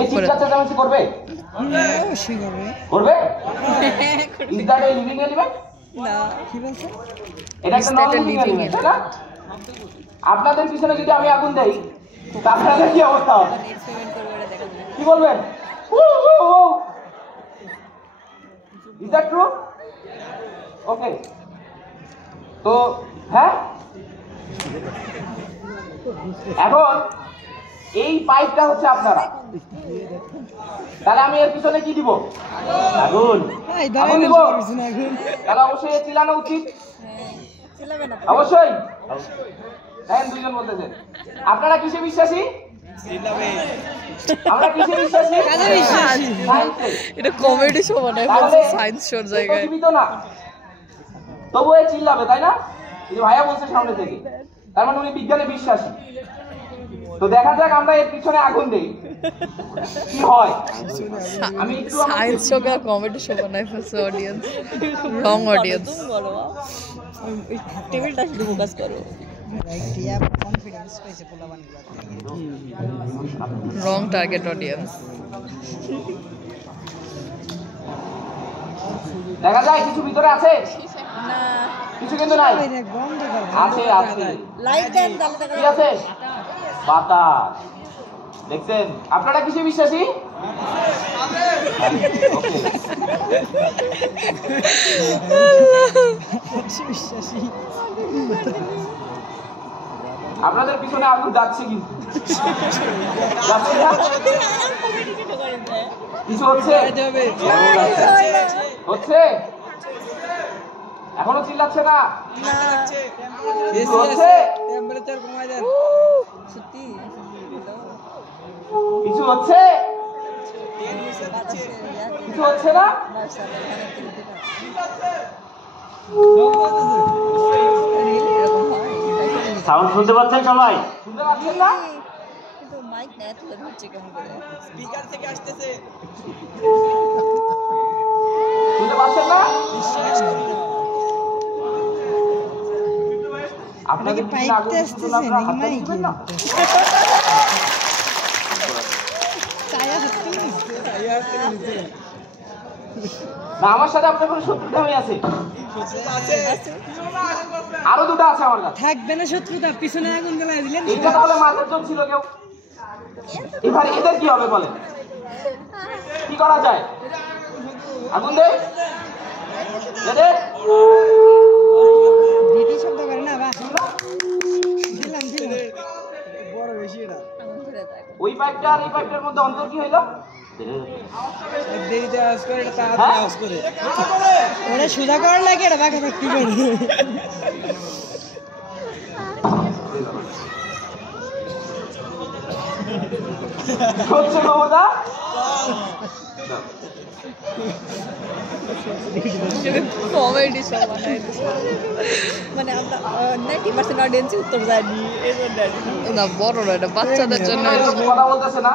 এই চিৎকার চেঁচামেচি করবে? করবে? Is that a living element? না, কি বলছে? এটা একটা নন লিভিং এলিমেন্ট, তাই না? আপনাদের পিছনে যদি আমি আগুন দেই তাহলে কি অবস্থা হবে? কি বলবেন? Is that true? ওকে, তো হ্যাঁ, এখন এই পাইপটা হচ্ছে আপনারা, তাহলে আমি এর পিছনে কি দিব? আগুন। আগুন দিব, তাহলে অবশ্যই চিল্লানো উচিত, অবশ্যই। হ্যাঁ, দুইজন বলতেছেন। আপনারা কিসে বিশ্বাসী? আমরা কিসে বিশ্বাসী? এটা কমেডি শো বানায় বলছে, সায়েন্স শোর জায়গায়। জীবিত না, তবুও এ চিল্লাবে, তাই না? এই ভাইয়া বলছে সামনে থেকে, তার মানে উনি বিজ্ঞানে বিশ্বাসী। তো দেখা যাক আমরা এর পিছনে আগুন দেই কি হয়। আমি একটু সায়েন্স শো কা কমেডি শো বানায় ফেলছে অডিয়েন্স, রং অডিয়েন্স। ওই টেবিলটা শুধু ফোকাস করো, রং টার্গেট অডিয়েন্স। দেখা যায় কিছু ভিতরে আছে না, কিছু কিন্তু নাই, আছে আছে লাইট দেন তাহলে কি আছে? বাতাস। দেখছেন? আপনারা কিসে বিশ্বাসী? আপনাদের পিছনে আগুন যাচ্ছে কিন্তু কিছু হচ্ছে হচ্ছে, এখনো চিল্লাচ্ছে না? হচ্ছে কিছু হচ্ছে, কিছু হচ্ছে না? সাউন্ড শুনতে পাচ্ছেন সবাই? শুনতে পাচ্ছেন না? মাইক নেট হচ্ছে কেমন করে, স্পিকার থেকে আসতেছে, শুনতে পাচ্ছেন না? আপনাকে পাইতে আসতেছে নাকি মাইক? না, আমার সাথে আপনার কোনো শত্রুতা হয়ে আছে? আরো দুটো আছে আমার কাছে। থাকবে না শত্রুতা, পিছনে আগুন জ্বালিয়ে দিলেন। এটা তাহলে মাঝের জন ছিল কেউ, এবার এদের কি হবে বলেন? কি করা যায়? আগুন দে দে, দিদি শব্দ করে না, বাহ দিলাম দিলাম, বড় বেশি এটা। ওই পাইপটা আর এই পাইপটার মধ্যে অন্তর কি হইলো? দেরিতে আওয়াজ করে, এটা তাড়াতাড়ি আওয়াজ করে। ওরে সুদা করার লাগে, এটা বাঁকা থাকতে পারে। হচ্ছে মমতা কমেডি শো বানায়, মানে আমরা 90% অডিয়েন্স উত্তর জানি, না বড় না, এটা বাচ্চাদের জন্য। কথা বলতেছে না?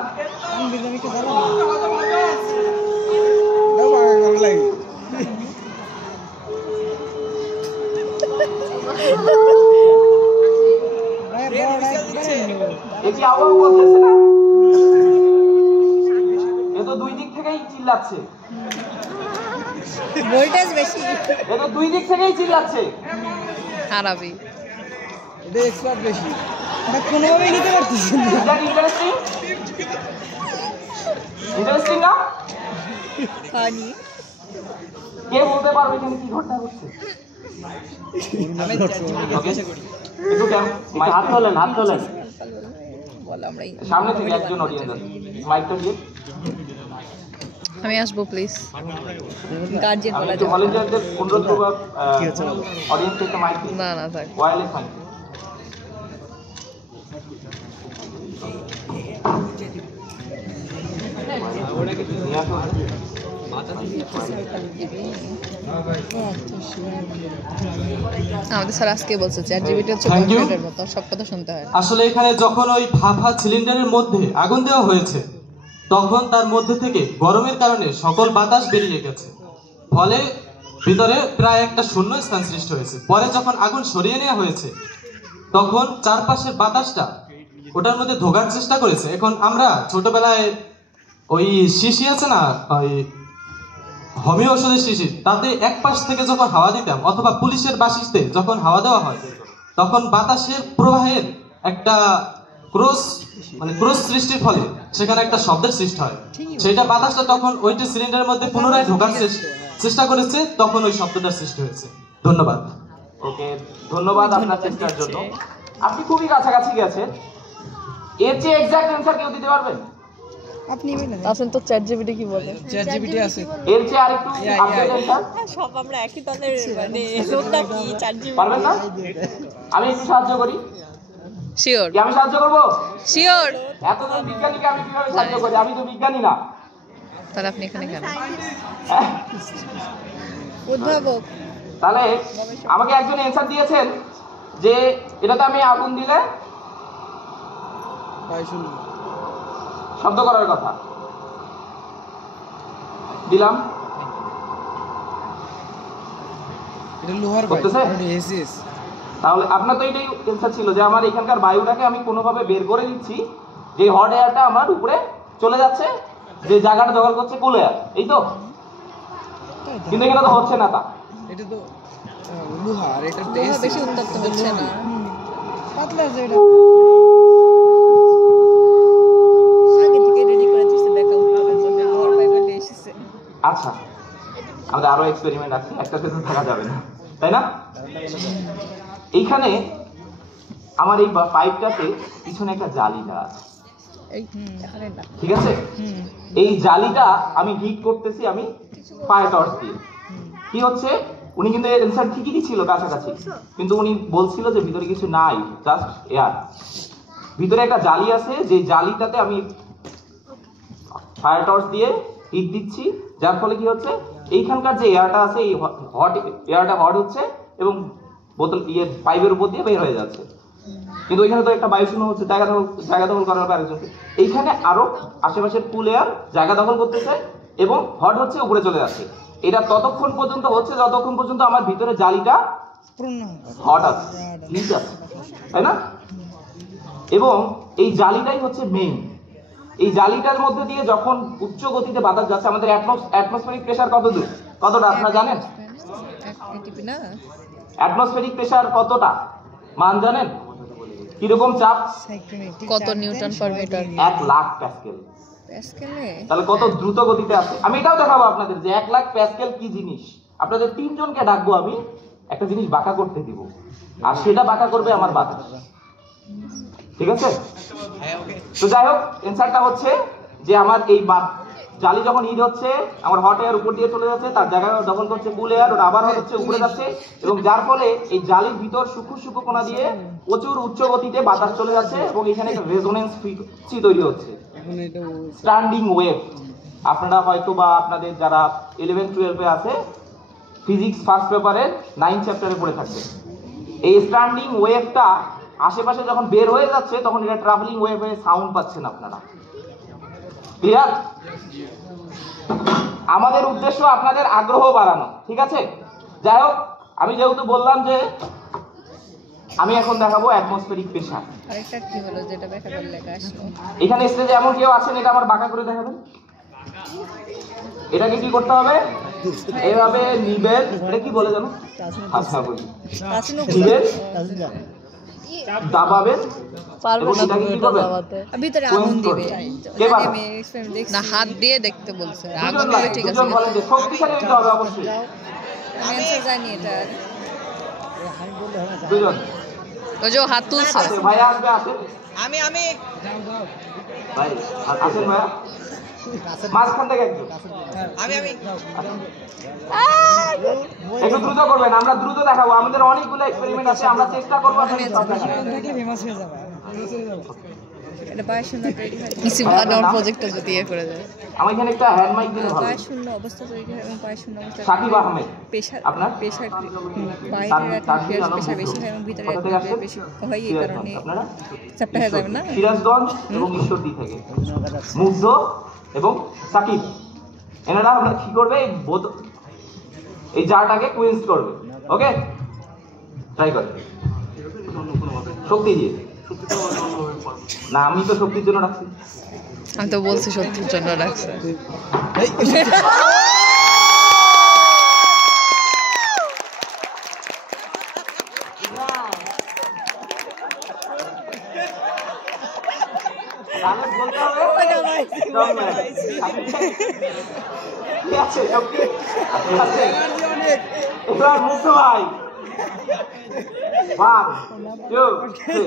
এটি আবার বলতেছে না? এ তো দুই দিক থেকেই চিল্লাচ্ছে, ভোল্টেজ বেশি, এ তো দুই দিক থেকেই চিল্লাচ্ছে। খারাপই, এটা এক্সপার্ট বেশি, এটা কোনোভাবেই নিতে পারতেছি না। এটা ইন্টারেস্টিং, ইন্টারেস্টিং না? ফানি। কে বলতে পারবে এখানে কি ঘটনা ঘটছে? একটু হাত তোলেন, হাত তোলেন। বলো আমরাই সামনে থেকে একজন অডিয়েন্স আছে, মাইকটা দিয়ে আমি আসবো প্লিজ, গার্জিয়ান বলা একটু যায় ভলান্টিয়ারদের অনুরোধ করব, অডিয়েন্স থেকে মাইক না, না থাক। Wireless mic. আমাদের স্যার আজকে বলছে চ্যাটজিপিটি হচ্ছে বয়ফ্রেন্ডের মতো, সব কথা শুনতে হয়। আসলে এখানে যখন ওই ভাপা সিলিন্ডারের মধ্যে আগুন দেওয়া হয়েছে, তখন তার মধ্যে থেকে গরমের কারণে সকল বাতাস বেরিয়ে গেছে, ফলে ভিতরে প্রায় একটা শূন্য স্থান সৃষ্টি হয়েছে। পরে যখন আগুন সরিয়ে নেওয়া হয়েছে, তখন চারপাশের বাতাসটা ওটার মধ্যে ঢোকার চেষ্টা করেছে। এখন আমরা ছোটবেলায় ওই শিশি আছে না, ওই হোমিও ওষুধের শিশি, তাতে এক পাশ থেকে যখন হাওয়া দিতাম অথবা পুলিশের বাসিতে যখন হাওয়া দেওয়া হয়, তখন বাতাসের প্রবাহের একটা ক্রস সৃষ্টির ফলে সেখানে একটা শব্দের সৃষ্টি হয়। সেটা বাতাসটা তখন ওইটা সিলিন্ডারের মধ্যে পুনরায় ঢোকার চেষ্টা করেছে, তখন ওই শব্দটার সৃষ্টি হয়েছে। ধন্যবাদ। ওকে, ধন্যবাদ আপনার চেষ্টার জন্য। আপনি খুবই কাছাকাছি গেছেন। এর চেয়ে এক্সাক্ট অ্যান্সার কেউ দিতে পারবেন? আপনি আসেন তো চ্যাট জিপিটি কি বলে? চ্যাট জিপিটি আছে। এর চেয়ে আরেকটু আপডেট অ্যান্সার সব আমরা একই দলের, মানে লোকটা কি চ্যাট জিপিটি পারবেন না? আমি একটু সাহায্য করি। শিওর কি আমি সাহায্য করবো? শিওর। এতজন বিজ্ঞানীকে আমি কিভাবে সাহায্য করি? আমি তো বিজ্ঞানী না। তাহলে আপনি এখানে কেন? হ্যাঁ? উদ্ভাবক। তাহলে আমাকে একজন অ্যান্সার দিয়েছেন যে এটাতে আমি আগুন দিলে শব্দ করার কথা। দিলাম, এটা লোহার করতেছে? এসিস। তাহলে আপনার তো এটাই অ্যান্সার ছিল যে আমার এখানকার বায়ুটাকে আমি কোনোভাবে বের করে দিচ্ছি, যে হট এয়ারটা আমার উপরে চলে যাচ্ছে, যে জায়গাটা দখল করছে কুল এয়ার, এই তো। কিন্তু এখানে তো হচ্ছে না তা। এটা তো লোহা, আর এটা লোহা বেশি উত্তপ্ত হচ্ছে না। পাতলা আছে এটা। আগে থেকে রেডি করে দিচ্ছে ব্যাকআপ করার জন্য, পাওয়ার পাইপে এসেছে। আচ্ছা, আমাদের আরো এক্সপেরিমেন্ট আছে, একটাতে তো থাকা যাবে না, তাই না? এইখানে আমার এই পাইপটাতে পিছনে একটা জালিটা আছে, এই এখানে না। ঠিক আছে? এই জালিটা আমি হিট করতেছি আমি ফায়ার টর্চ দিয়ে। কি হচ্ছে, উনি কিন্তু অ্যান্সার ঠিকই দিচ্ছিল কাছাকাছি, কিন্তু উনি বলছিল যে ভিতরে কিছু নাই, জাস্ট এয়ার। ভিতরে একটা জালি আছে, যে জালিটাতে আমি ফায়ার টর্চ দিয়ে হিট দিচ্ছি, যার ফলে কি হচ্ছে, এইখানকার যে এয়ারটা আছে এই হট এয়ারটা হট হচ্ছে এবং বোতল পাইপের উপর দিয়ে বের হয়ে যাচ্ছে। কিন্তু ওইখানে তো একটা বায়ুশূন্য হচ্ছে, জায়গা দখল করার আরেকজনকে। এইখানে আরো আশেপাশের কুল এয়ার জায়গা দখল করতেছে এবং হট হচ্ছে, উপরে চলে যাচ্ছে। এটা ততক্ষণ পর্যন্ত হচ্ছে যতক্ষণ পর্যন্ত আমার ভিতরে জালিটা হট আছে, হিট আছে, তাই না? এবং এই জালিটাই হচ্ছে মেইন। এই জালিটার মধ্যে দিয়ে যখন উচ্চ গতিতে বাতাস যাচ্ছে, আমাদের অ্যাটমসফেরিক প্রেসার কতটা আপনারা জানেন? অ্যাটমসফেরিক প্রেসার কতটা মান জানেন? কিরকম চাপ? কত newton per metre? 1 lakh pascal. প্যাসকেলে? তাহলে কত দ্রুত গতিতে আছে। আমি এটাও দেখাবো আপনাদের যে 1 লাখ প্যাসকেল কি জিনিস। আপনাদের তিনজনকে ডাকবো, আমি একটা জিনিস বাঁকা করতে দিব, আর সেটা বাঁকা করবে আমার বাতাস, ঠিক আছে? তো যাই হোক, অ্যান্সারটা হচ্ছে যে আমার এই জালি যখন হিট হচ্ছে, আমার হট এয়ার উপর দিয়ে চলে যাচ্ছে, তার জায়গায় দখল করছে কুল এয়ার, ওটা আবার হট হচ্ছে, উপরে যাচ্ছে, এবং যার ফলে এই জালির ভিতর সূক্ষ্ম কোণা দিয়ে প্রচুর উচ্চ গতিতে বাতাস চলে যাচ্ছে এবং এখানে একটা রেজোনেন্স ফ্রিকোয়েন্সি তৈরি হচ্ছে, স্ট্যান্ডিং ওয়েভ। আপনারা হয়তো বা আপনাদের যারা 11-12 আছে ফিজিক্স ফার্স্ট পেপারের 9 চ্যাপ্টারে পড়ে থাকবে। এই স্ট্যান্ডিং ওয়েভটা আশেপাশে যখন বের হয়ে যাচ্ছে, তখন এটা ট্রাভেলিং ওয়েভ হয়ে সাউন্ড পাচ্ছেন আপনারা। ক্লিয়ার? আমাদের উদ্দেশ্য আপনাদের আগ্রহ বাড়ানো, ঠিক আছে? যাই হোক, আমি যেহেতু বললাম যে আমি এখন দেখাবো অ্যাটমসফেরিক প্রেসার। আরেকটা কি হলো যেটা ব্যাখ্যা করে লেখা আসলো? এখানে স্টেজে এমন কেউ আছেন, এটা আমার বাঁকা করে দেখাবেন। এটাকে কি করতে হবে? এইভাবে নিবেন, এটা কি বলে জানো? আচ্ছা বলি, নিবেন, দাবাবেন, পারবে এবং না এটাকে কি করবেন? ভিতরে আগুন দিবে। কে পারবে? আমি এক্সপেরিমেন্ট দেখছি না, হাত দিয়ে দেখতে বলছে। দুজন আগুন লাগে, দিবে, ঠিক আছে। দুজন বলেন যে শক্তিশালী হতে হবে অবশ্যই। আমি অ্যানসার জানি এটা। দুজন ওই যে ও হাত তুলছে। আছে, ভাইয়া আসবে, আসেন আমি ভাই, আসেন ভাইয়া, মাঝখান থেকে একজন। আমি একটু দ্রুত করবেন, আমরা দ্রুত দেখাবো। আমাদের অনেকগুলো এক্সপেরিমেন্ট আছে, আমরা চেষ্টা করবো আপনাদের সব দেখানোর। এটা 22 তৈরি হয়। কিছু বানানোর প্রজেক্টটা যদি ইয়ে করে দেয়। আমার এখানে একটা হ্যান্ড মাইক দিলে ভালো। 22 অবস্থা তৈরি হয় এবং 22 অবস্থা সাকিব আহমেদ, প্রেসার আপনার? বাইরের প্রেসার বেশি হয় এবং ভিতরে প্রেসার বেশি হয়, এই কারণে আপনারা চাপটা হয়ে যাবে না। সিরাজগঞ্জ এবং ঈশ্বরদী থেকে মুগ্ধ এবং সাকিব, এনারা আমরা কি করবে, এই জারটাকে কুইন্স করবে। ওকে, ট্রাই করে শক্তি দিয়ে না আমি তো শক্তির জন্য রাখছি। আমি তো বলছি সত্যির জন্য রাখছে। তাহলে বলতে হবে strong man। কি আছে শক্তি আছে। এবার মুক্ত ভাই 1 2 3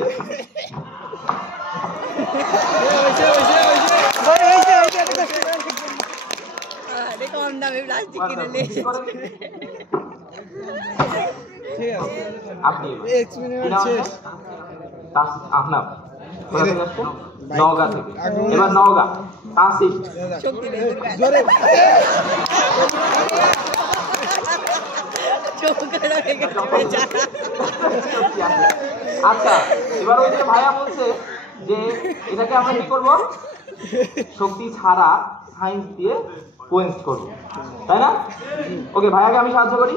আরে কম দামে প্লাস্টিক কিনে নিয়ে ঠিক আছে আপনি এক্সপেরিমেন্ট শেষ আপনার কোথা থেকে আসছেন? নওগাঁ থেকে। এবার নওগাঁ তাসিফ শক্তি নেই জোরে আচ্ছা এবার ওই যে ভাইয়া বলছে যে এটাকে আমরা কি করব শক্তি ছাড়া সায়েন্স দিয়ে পোয়েন্স করব তাই না ওকে ভাইয়াকে আমি সাহায্য করি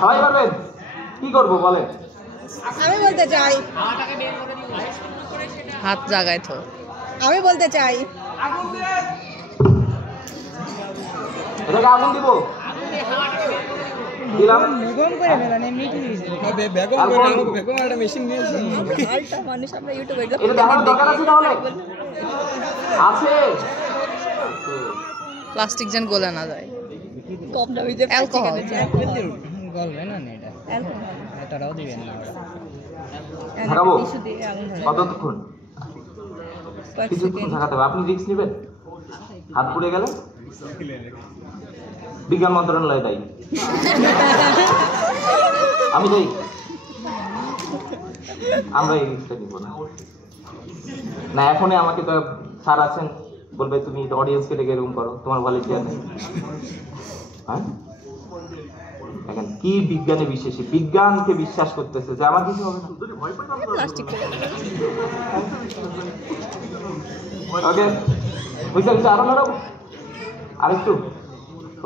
সবাই পারবেন কি করব বলেন আমি বলতে চাই হাত জাগায় তো আমি বলতে চাই এটাকে আগুন দিব দিলাম বেগম করে ফেলেন এমনি কি দিয়েছে বেগম করে বেগম একটা মেশিন নিয়েছে আলটা মানুষ আমরা ইউটিউবে এটা দেখানোর দরকার আছে তাহলে আছে প্লাস্টিক যেন গলে না যায় কম দামি যে অ্যালকোহল গলবে না এটা এটাও দিবেন না থাকাবো টিস্যু দিয়ে আগুন ধরে কতক্ষণ কিছুক্ষণ থাকাতে হবে আপনি রিস্ক নেবেন হাত পুড়ে গেলে বিজ্ঞান মন্ত্রণালয় দায়ী আমি যাই আমরা এই রিস্কটা নিব না না এখনই আমাকে তো স্যার আছেন বলবে তুমি অডিয়েন্সকে ডেকে এরকম করো তোমার ভলেন্টিয়ার নেই হ্যাঁ এখন কি বিজ্ঞানে বিশ্বাসী বিজ্ঞানকে বিশ্বাস করতেছে যে আমার কিছু হবে না প্লাস্টিক ওকে বুঝতে পারছি আরো নরম আরেকটু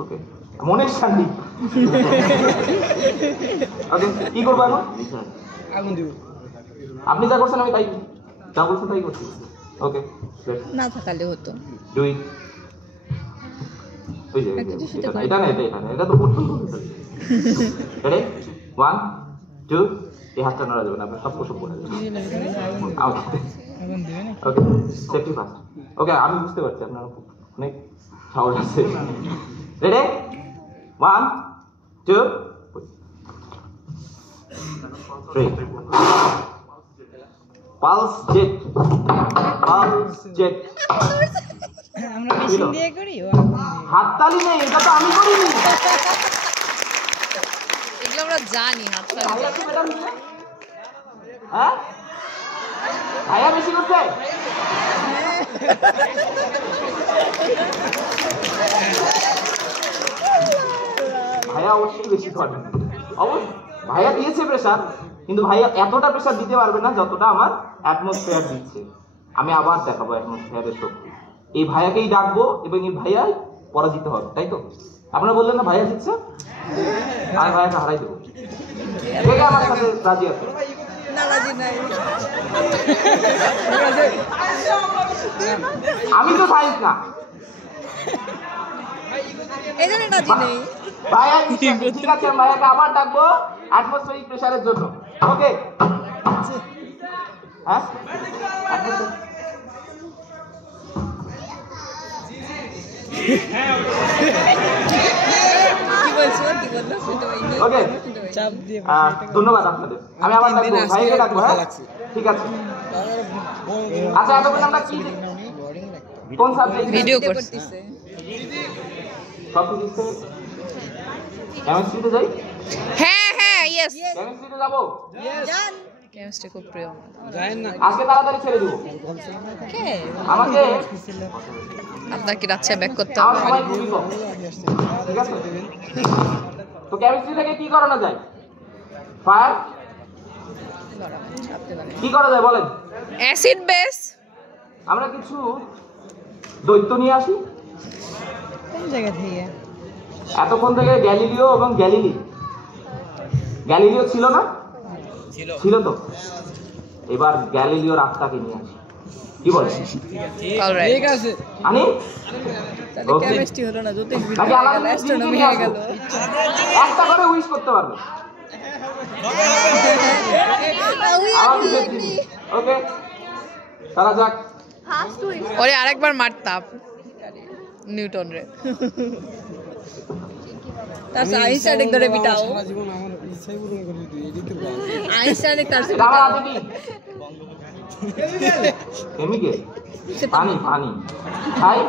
ওকে মনের শান্তি ওকে কি করবো এখন আগুন দিব আপনি যা করছেন আমি তাই যা বলছেন তাই করছি ওকে না থাকালে হতো ডু ইট ওই যে এটা না এটা তো প্রথম রেডি 1 2 এই হাতটা নড়া যাবে না আপনার সব পোষক পড়ে যাবে আউট আগুন দিবেন ওকে সেফটি ফার্স্ট ওকে আমি বুঝতে পারছি আপনার অনেক সাহস আছে রেডি 1 2 3 পালস জেট আমরা মেশিন দিয়ে করি হাততালি নেই এটা তো আমি করিনি এগুলো আমরা জানি হাততালি ভাইয়া কি ম্যাডাম দিলে হ্যাঁ ভাইয়া বেশি করছে ভাইয়া অবশ্যই বেশি করে অবশ্যই ভাইয়া দিয়েছে প্রেসার কিন্তু ভাইয়া এতটা প্রেসার দিতে পারবে না যতটা আমার অ্যাটমসফিয়ার দিচ্ছে আমি আবার দেখাবো অ্যাটমসফিয়ারের শক্তি এই ভাইয়াকেই ডাকবো এবং এই ভাইয়াই পরাজিত হবে তাই তো আপনারা বললেন না ভাইয়া জিতছে আর ভাইয়াকে হারাই দেবো কে কে আমার সাথে রাজি আছে না রাজি নাই আমি তো সায়েন্স না এই জন্য রাজি নেই ভাইয়া ঠিক আছে ভাইয়াকে আবার ডাকবো অ্যাটমসফিয়ারিক প্রেসারের জন্য ওকে হ্যাঁ কি বলছো শুনতে পাইনি ওকে চাপ দিয়ে ধন্যবাদ আপনাদের আমি আবার ডাকবো ভাইকে ডাকবো হ্যাঁ ঠিক আছে আচ্ছা এতক্ষণ আমরা কি কোন সাবজেক্ট ভিডিও করতেছে সব কিছু কেমিস্ট্রিতে যাই হ্যাঁ হ্যাঁ ইয়েস কেমিস্ট্রিতে যাবো জান কেমিস্ট্রি খুব প্রিয় আমার। যায় না আজকে তাড়াতাড়ি ছেড়ে দিব কে আমাকে আপনার কি রাচ্ছে ব্যাক করতে আমার হবে সময় খুবই কম ঠিক আছে তো কেমিস্ট্রি থেকে কি করানো যায় ফায়ার কি করা যায় বলেন অ্যাসিড বেস আমরা কিছু দৈত্য নিয়ে আসি কোন জায়গা থেকে এতক্ষণ থেকে গ্যালিলিও এবং গ্যালিলিও ছিল না ছিল তো। এবার গ্যালিলিওর আত্মাকে নিয়ে আসি, কি বলে? অলরাইট ঠিক আছে আনি তাহলে Okay. কেমিস্ট্রি হলো না জ্যোতির্বিদ্যা নাকি হয়ে আলাদা গেল অ্যাস্ট্রোনমি জিনিস হয়ে গেল একটা করে উইশ করতে পারবে। ওকে, তারা যাক। ওরে আরেকবার মারতাম নিউটন রে তার আইনস্টাইন ধরে বিটাও সারা জীবন আমার ইচ্ছাই পূরণ করে দিই এটাই তো বল। আইনস্টাইন তার এটা আমার হাতে কি? কেমিক্যাল, পানি পানি খাই।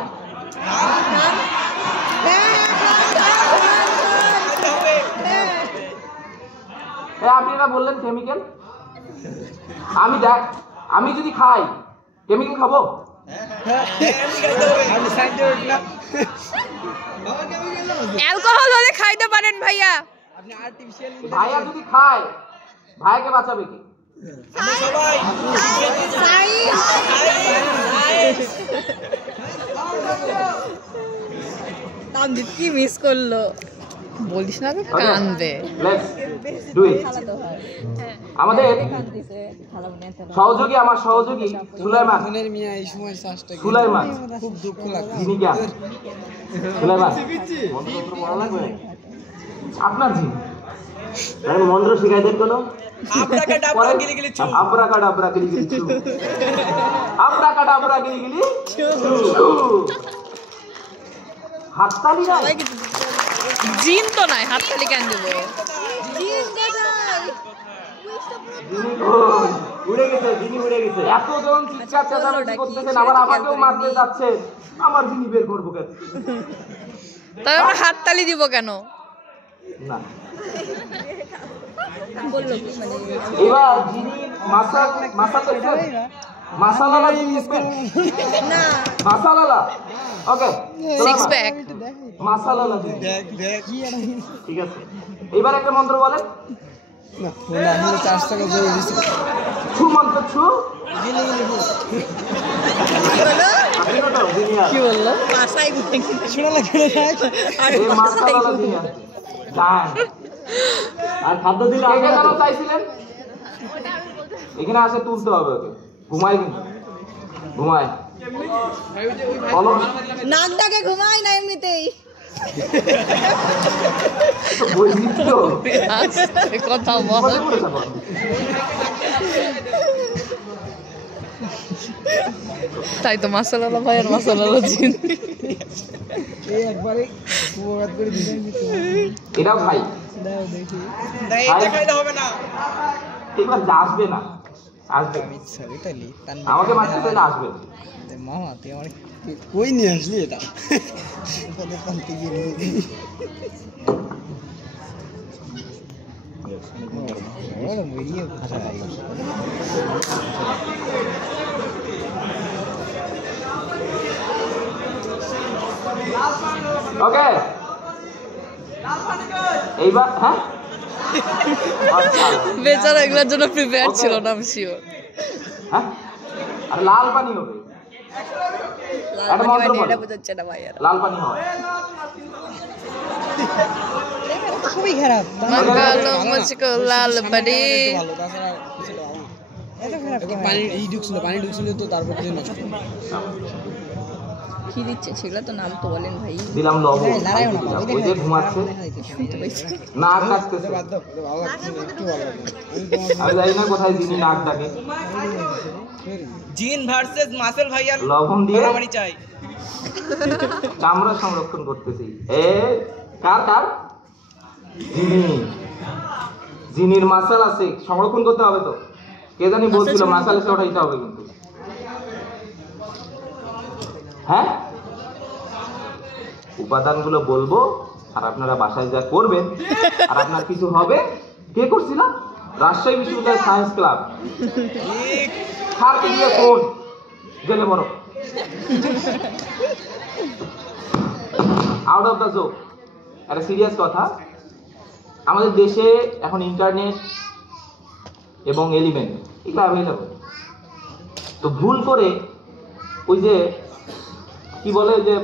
আপনি এটা বললেন কেমিক্যাল, আমি দেখ, আমি যদি খাই কেমিক্যাল খাবো? আমি সাইডে উঠলাম অ্যালকোহল হলে খাইতে পারেন ভাইয়া আপনি আর্টিফিশিয়াল ভাইয়া যদি খায় ভাইয়াকে বাঁচাবে কি? তামজিৎ কি মিস করলো বলিস না তো কান্দে লেটস ডু ইট। আমাদের সহযোগী, আমার সহযোগী সুলাইমান, মনের মিয়া এই সময় শ্বাসটা সুলাইমান খুব দুঃখ লাগছে যিনি জ্ঞান, সুলাইমান মন্ত্র পড়া লাগবে আপনার জি মন্ত্র শিখাই দেন কোনো? আব্রাকাডাবরা গিলি গিলি ছু, আব্রাকাডাবরা গিলি গিলি ছু, আব্রাকাডাবরা গিলি গিলি ছু। হাততালি না, জিন তো নাই হাততালি কেন দেবো উড়ে গেছে, যিনি উড়ে গেছে। এতজন চিৎকার চেঁচামেচি করতেছেন, আবার আমাকেও মারতে যাচ্ছে, আমার যিনি বের করবো কেন? তবে আমরা হাততালি দিব কেন না, এবার যিনি মাসালালা জিনিসবেন, মাসালালা, ওকে, সিক্স প্যাক মাসালালা দেখ দেখ ঠিক আছে। এবার একটা মন্ত্র বলেন, না ফোন আসলে চার্জ টাকা জোরে দিছি ছু মন্ত্র ছু। গিলে গিলে কি বললো শোনা লাগে এই মাসালালা দিয়ে ডান। আর খাদ্য দিলে কে কে যেন চাইছিলেন? এখানে আসে তুলতে হবে ওকে, ঘুমায় কিন্তু ঘুমায় বলো নাক ডাকে ঘুমাই না এমনিতেই তো বলছি তো কথা বল মজা করে থাকো। তাই তো মাসালা ভাই আর মাসালা জিন এই একবারে উপকার করে দিবেন কি এটাও খাই, দাও দেখি এবার আসবে না, আসবে আচ্ছা ইতালি তান আমাকে মারতে চাইলে আসবে। মামা তুই আমার কই নিয়ে আসলি এটা বলে পান্তি গিয়ে নিয়ে দিই ওরা ভিডিও খারাপ ওকে, এইবার হ্যাঁ বেচারা এগুলোর জন্য প্রিপেয়ার ছিল না আমি শিওর হ্যাঁ, আর লাল পানি হবে, একটা মন্ত্র বলো। এটা বোঝাচ্ছে না ভাইয়ারা লাল পানি হয়, খুবই খারাপ মাকালো মুঝকো লাল পানি ভালো তাছাড়া কিছুটা ভালো এত খারাপ পানি পানি ঢুকছিল তো তারপর দিয়ে নষ্ট কি দিচ্ছে সেগুলো তো নাম তো বলেন ভাই দিলাম লবণ, লড়াইও না ওই যে ঘুমাচ্ছে, নাক ডাকতেছে, বাদ দাও ভালো লাগছে না, একটু ভালো লাগছে আমি জানি না কোথায় যিনি নাক ডাকে, জিন ভার্সেস মাসেল ভাইয়ার লবণ দিয়ে মারামারি চাই। চামড়া সংরক্ষণ করতেছি। এ কার কার? জিনির মাসাল আছে, সংরক্ষণ করতে হবে তো। কে জানি বলছিল মাসাল এসে ওঠাইতে হবে কিন্তু, হ্যাঁ উপাদানগুলো বলবো আর আপনারা বাসায় যা করবেন, আর আপনার কিছু হবে। কে করছিল? রাজশাহী বিশ্ববিদ্যালয় সায়েন্স ক্লাব। স্যারকে দিয়ে ফোন গেলে বড় আউট অফ দ্য জোক। একটা সিরিয়াস কথা, আমাদের দেশে এখন ইন্টারনেট এবং এলিমেন্ট এগুলো অ্যাভেলেবল। তো ভুল করে ওই যে কি বলে যে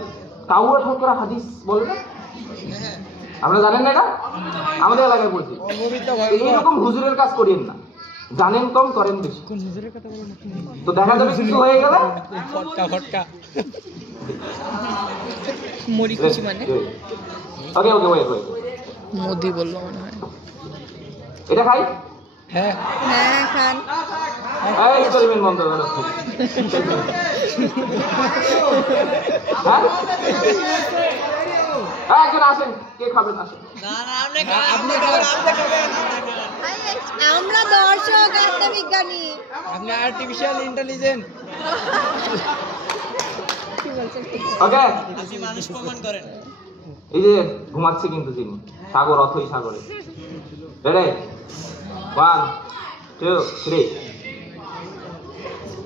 কাউয়া ঠোকরা হাদিস বলে না, আপনারা জানেন না এটা? আমাদের এলাকায় বলছি, এইরকম হুজুরের কাজ করিয়েন না। জানেন কম করেন বেশি। কোন হুজুরের কথা বলেন আপনি? তো দেখা যাবে কিছু হয়ে গেলে ফটকা ফটকা। মরি খুশি মানে ওকে ওকে ওয়েট ওয়েট, মোদি বললো মনে হয়। এটা খাই। হ্যাঁ হ্যাঁ খান। এই এক্সপেরিমেন্ট বন্ধ করো। হ্যাঁ একজন আসেন, কে খাবেন আসেন। আপনি খাবেন। আমরা দর্শক, একটা বিজ্ঞানী। আপনি আর্টিফিশিয়াল ইন্টেলিজেন্স। কি বলছেন? ওকে এই যে ঘুমাচ্ছে কিন্তু যিনি, সাগর অথই সাগরে। রেডি 1 2 3।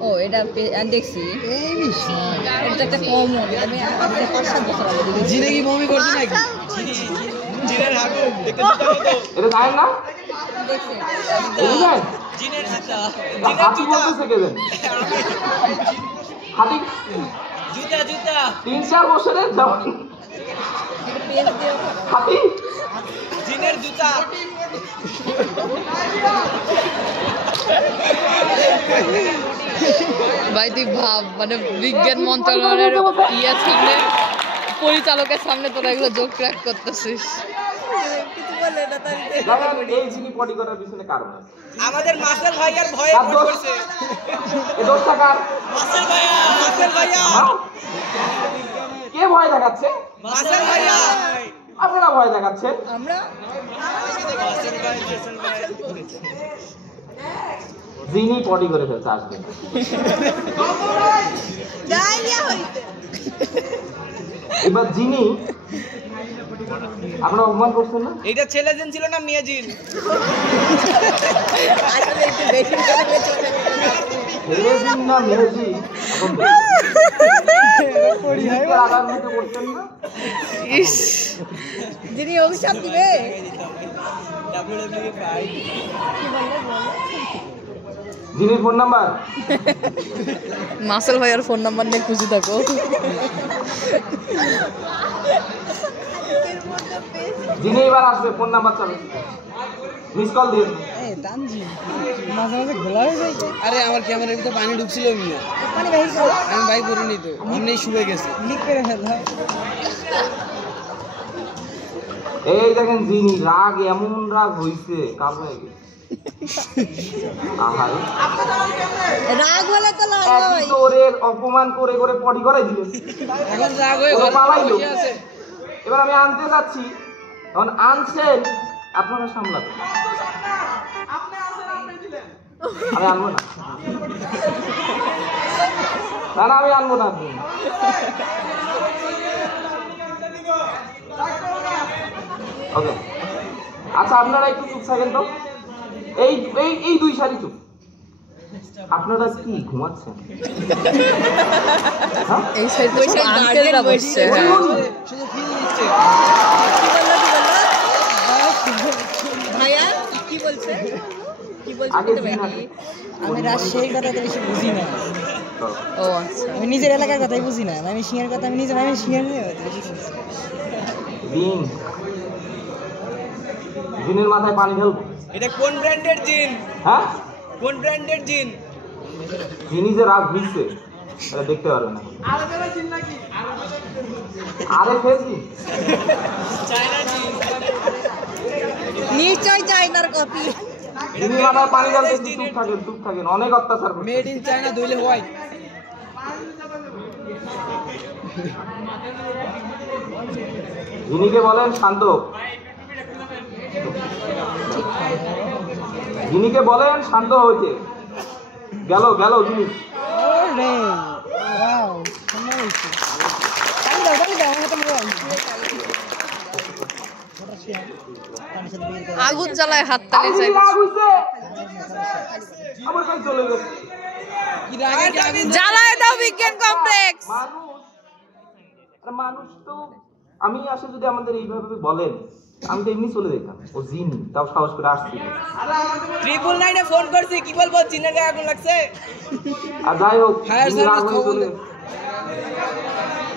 ও এটা আমি দেখছি, এই বিষয় এটা একটা কমন। আমি 5-7 বছর আগে দেখেছি। জিনে কি বমি করছে নাকি? জিনের হাগু দেখতে দিতে তো। এটা জানেন না? দেখছি। বুঝলেন? জিনের জুতা। হাতি বলতেছে কে দেন? হাতি জুতা জুতা। 3-4 বছরের জওয়ান পেজ দিও। হাতি। জিনের জুতা। ভাই তুই ভাব, মানে বিজ্ঞান মন্ত্রণালয়ের ইয়ে থাকলে পরিচালকের সামনে তোরা এগুলো যোগ ট্র্যাক করতেছিস। কিছু বলে না তাই। দেখেন এই যিনি পটি করার পিছনে কারণ আছে। আমাদের মাসেল ভাইয়ার ভয়ে কার পড়ে দোষ? পড়ছে। এই দোষটা কার? মাসেল ভাইয়া, মাসেল ভাইয়া, হ্যাঁ? কে ভয় দেখাচ্ছে? মাসেল ভাইয়া। আপনারা ভয় দেখাচ্ছেন। আমরা মাসেল ভাই, মাসেল ভাই। যিনি পটি করে ফেলছে আসবে। ডাইরিয়া হইছে। এবার যিনি আপনারা অপমান করছেন না? এইটা ছেলে জিন ছিল না মেয়ে জিন? আসলে একটু বেশি করে চলে ছেলে জিন না মেয়ে জিন? এখন জিনকে রাগান্বিত করছেন না? ইস, যিনি অভিশাপ দিবে। যিনির ফোন নাম্বার মাসেল ভাইয়ার ফোন নাম্বার নিয়ে খুঁজে থাকো। যিনি এবার আসবে ফোন নাম্বার চাবে, মিস কল দিয়ে দেন। মাঝে মাঝে ঘোলা হয়ে যায়। আরে আমার ক্যামেরার ভিতরে পানি ঢুকছিল মিয়া। মানে ভাই আমি ভাই করিনি তো, এমনি শুয়ে গেছে। লিক করে ফেললাম। এই দেখেন যিনি রাগ, এমন রাগ হইছে কাল হয়ে গেছে। আহারে রাগ হলে তো লাভ একই হয়। তো ওরে অপমান করে করে পটি করাই দিলেন। এখন রাগ হয়ে ও ঘরে পালাইলো। বসে আছে। এবার আমি আনতে যাচ্ছি, তখন আনছেন আপনারা সামলাবেন। আমি আনবো না, না না আমি আনবো না। আপনি ওকে আচ্ছা আপনারা একটু চুপ থাকেন তো। এই এই এই 2 সারি চুপ। আপনারা কি ঘুমাচ্ছেন? হ্যাঁ? এই সাইড তো সব আঙ্কেলরা বসছে। হ্যাঁ শুধু ফিল নিচ্ছে। ভাইয়া কি বলছে? কি বলছে? আগে জিন আসে। আমি রাজশাহীর কথা তো বেশি বুঝি না। ও আচ্ছা। আমি নিজের এলাকার কথাই বুঝি না। আমি সিংহের কথা আমি নিজে আমি সিংহের জিন, জিনের মাথায় পানি ঢালবো। এটা কোন ব্র্যান্ডের জিন? হ্যাঁ কোন ব্র্যান্ডের জিন? যিনি যে রাগ হইছে এটা দেখতে পারবেন না। আরে ফেসি চায়না জিন। নিশ্চয় চাইনার কপি। যিনি মাথায় পানি ঢালতে চুপ থাকেন, চুপ থাকেন, অনেক অত্যাচার করছেন। মেড ইন চায়না দুইলে হোয়াইট। যিনিকে বলেন শান্ত হোক। যিনিকে বলেন শান্ত হইতে। গেল গেল যিনি। ওরে ওয়াও সুন্দর হইছে। আমি দাও আমার হাতে মোবাইল। আগুন জ্বালায় হাত তালি আরে চাই। যিনি রাগ হইছে আমার কাছে চলে গেছে। কি রাগে কি আগুন জ্বালায় দাও বিজ্ঞান কমপ্লেক্স। মানুষ তো আমি আসলে যদি আমাদের এইভাবে বলেন আমি তো এমনি চলে যেতাম। ও জিন তাও সাহস করে আসছিল। 999 এ ফোন করছি কি বলবো জিনের গায়ে আগুন লাগছে। আর যাই হোক Fire যিনি রাগ service হয়ে চলে গেছে।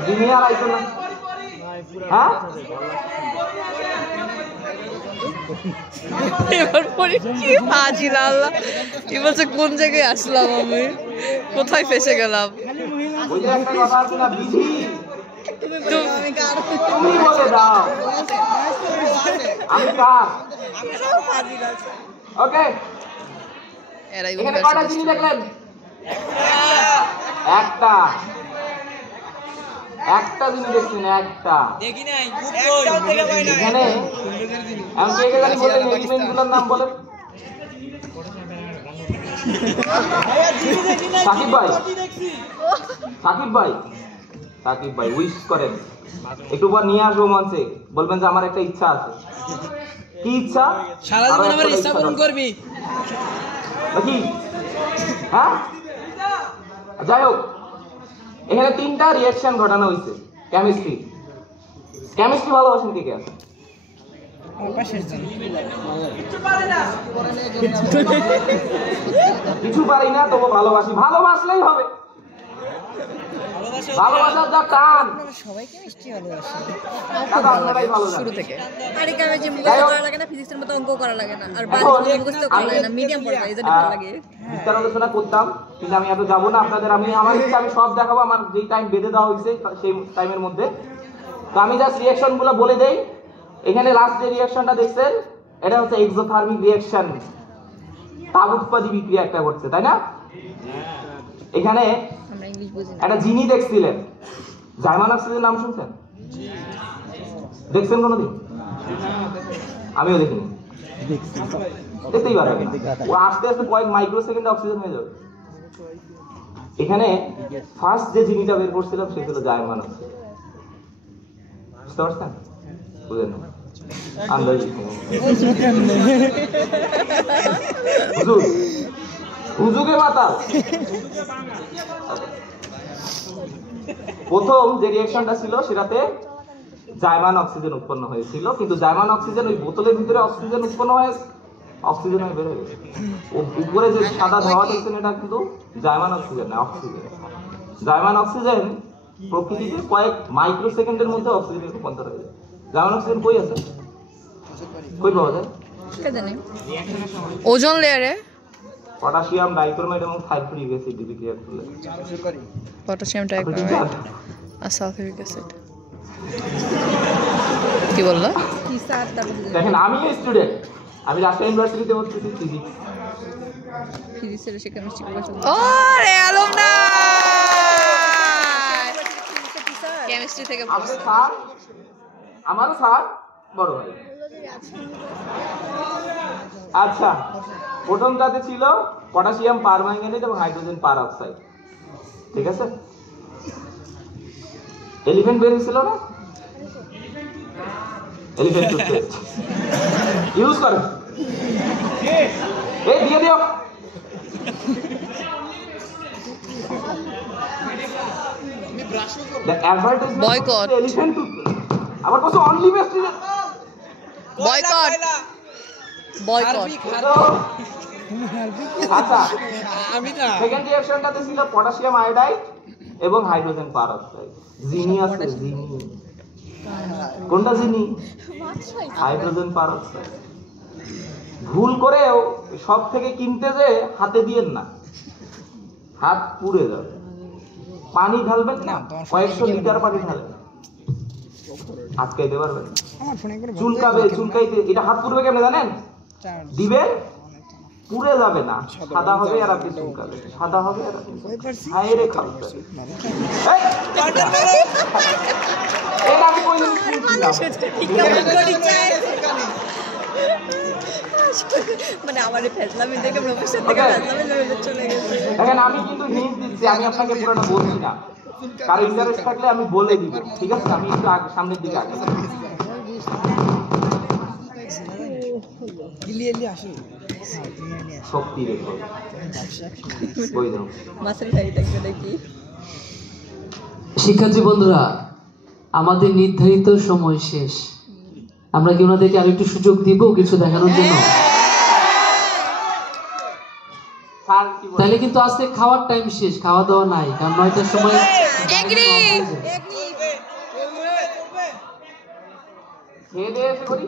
যিনি আর আইতো না। হ্যাঁ এবার পরে কি হাজির আল্লাহ, কি বলছে কোন জায়গায় আসলাম আমি, কোথায় ফেসে গেলাম। ওই যে একটা কথা আছে না, বিধি তো- তুমি বলে দাও আমি কার। ওকে, এরা এখানে কয়টা জিনিস দেখলেন? একটা একটা জিনিস দেখছেন, একটা। এখানে আমি কে কে জানি বলেন, এলিমেন্টগুলোর নাম বলেন। সাকিব ভাই, সাকিব ভাই, সাকিব ভাই উইশ করেন, একটু পর নিয়ে আসবো মঞ্চে, বলবেন যে আমার একটা ইচ্ছা আছে। কি ইচ্ছা? সারা জীবন আমার ইচ্ছা পূরণ করবি। কি? হ্যাঁ, যাই হোক, এখানে 3টা রিঅ্যাকশন ঘটানো হয়েছে। কেমিস্ট্রি, কেমিস্ট্রি ভালোবাসেন কে কে আছে? কিছু পারি না, তবু ভালোবাসি। ভালোবাসলেই হবে, ভালোবাসার যা টান সবাইকে মিষ্টি ভালোবাসে। তা তো আপনারাই ভালো শুরু জানেন। থেকে আরে কেমিস্ট্রি মুখস্থ করা লাগে না, ফিজিক্সের মতো অঙ্ক করা লাগে না, আর বায়োলজি মুখস্থ করা লাগে না, মিডিয়াম পড়া এই জন্য ভালো লাগে। বিস্তার আলোচনা করতাম, কিন্তু আমি এত যাবো না আপনাদের। আমার ইচ্ছা আমি সব দেখাবো, আমার যেই টাইম বেঁধে দেওয়া হয়েছে সেই টাইমের মধ্যে। তো আমি জাস্ট রিঅ্যাকশন গুলো বলে দেই। এখানে লাস্ট যে রিঅ্যাকশনটা দেখছেন, এটা হচ্ছে এক্সোথার্মিক রিঅ্যাকশন, তাপ উৎপাদী বিক্রিয়া একটা ঘটছে, তাই না? এখানে আমরা ইংলিশ বুঝি না। একটা জিনি দেখছিলেন, জার্মান অক্সিজেন নাম শুনছেন? দেখছেন কোনোদিন? আমিও দেখিনি, দেখতেই পারবেন না। ও আস্তে আস্তে কয়েক মাইক্রো সেকেন্ডে অক্সিজেন হয়ে যাবে। এখানে ফার্স্ট যে জিনিসটা বের করছিলাম সেটা হলো জার্মান অক্সিজেন। বুঝতে পারছেন? বুঝলেন না? আন্দাজি হুজুর, হুজুগে মাতাল। প্রথম যে রিঅ্যাকশনটা ছিল সেটাতে জার্মান অক্সিজেন উৎপন্ন হয়েছিল, কিন্তু জার্মান অক্সিজেন ওই বোতলের ভিতরে অক্সিজেন উৎপন্ন হয়ে অক্সিজেন হয়ে বের হয়ে গেছে। উপরে যে সাদা ধোঁয়া দেখছেন এটা কিন্তু জার্মান অক্সিজেন না, অক্সিজেন। জার্মান অক্সিজেন প্রকৃতিতে কয়েক মাইক্রো সেকেন্ডের মধ্যে অক্সিজেনে রূপান্তর হয়ে যায়। জার্মান অক্সিজেন কই আছে? কই পাওয়া যায়? কে জানে? ওজন লেয়ারে পটাশিয়াম ডাইক্রোমেট এবং সালফিউরিক অ্যাসিড বিক্রিয়া করলে। পটাশিয়াম আপনি কি টাইক্রোমেট জানেন? আর সালফিউরিক অ্যাসিড। কি বললা? কি স্যার তারপর দেখেন, আমি স্টুডেন্ট, আমি রাজশাহী ইউনিভার্সিটিতে পড়তেছি ফিজিক্স। ফিজিক্সের সে কেমিস্ট্রি পড়াশোনা। ও রে অ্যালুমনাই, কেমিস্ট্রি থেকে আমাদের পড়ছে। স্যার, আমারও স্যার বড় ভাই। আচ্ছা, প্রথমটাতে ছিল পটাশিয়াম পারম্যাঙ্গানেট এবং হাইড্রোজেন পার অক্সাইড, ঠিক আছে? এলিফ্যান্ট বেরিয়েছিল না? এলিফ্যান্ট টুথপেস্ট ইউজ করে, এই দিয়ে দিও। Boycott. এলিফ্যান্ট টুথপেস্ট আবার কত অনলি বেস্ট। Boycott, boycott. আচ্ছা, আমি না সেকেন্ড রিঅ্যাকশনটাতে ছিল পটাশিয়াম আয়োডাইড এবং হাইড্রোজেন পারঅক্সাইড। জিনি আছে, জিনি। কোনটা জিনি? Hydrogen peroxide. ভুল করেও সব থেকে কিনতে যে হাতে দিয়েন না, হাত পুড়ে যাবে। পানি ঢালবেন না, কয়েকশো লিটার পানি ঢালবেন, আটকাইতে পারবেন। আমার ফোনে করে চুলকাবে, চুলকাইতে, এটা হাত পুড়বে কেমন জানেন? দিবেন, পুড়ে যাবে না, সাদা হবে আর আপনি চুলকাবে, সাদা হবে আর আপনি হায় রে খাবে। এটা আমি কোন মানে আমার ফেসলামি দেখে প্রফেসর থেকে ফেসলামি লেভেলে চলে গেছে। দেখেন, আমি কিন্তু হিন্ট দিচ্ছি, আমি আপনাকে পুরোটা বলছি না, কার ইন্টারেস্ট থাকলে আমি বলে দিব, ঠিক আছে? আমি একটু সামনের দিকে আগে গিলিয়ে আসে শক্তি রেখো, বই দাও। মাসের ভাই দেখবে নাকি? শিক্ষার্থী বন্ধুরা, আমাদের নির্ধারিত সময় শেষ। আমরা কি ওনাদেরকে আরেকটু সুযোগ দিব কিছু দেখানোর জন্য? স্যার কি বলেন? তাহলে কিন্তু আজকে খাওয়ার টাইম শেষ, খাওয়া দাওয়া নাই, কারণ 9টার সময় খেয়ে দিয়ে এসে করি।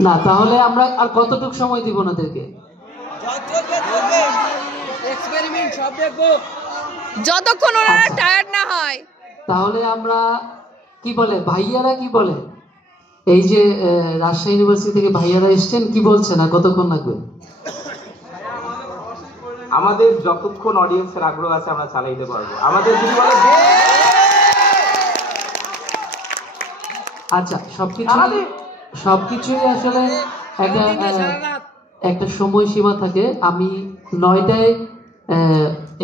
না তাহলে আমরা আর কতটুকু সময় দিব ওনাদেরকে? যতক্ষণ ওনারা টায়ার্ড না হয়। তাহলে আমরা কি বলে ভাইয়ারা কি বলে, এই যে রাজশাহী ইউনিভার্সিটি থেকে ভাইয়ারা এসছেন, কি বলছেন আর কতক্ষণ লাগবে? আমাদের যতক্ষণ অডিয়েন্সের আগ্রহ আছে আমরা চালাইতে পারবো। আমাদের যদি বলে আচ্ছা, সবকিছুই আসলে একটা সময়সীমা থাকে। আমি 9টায়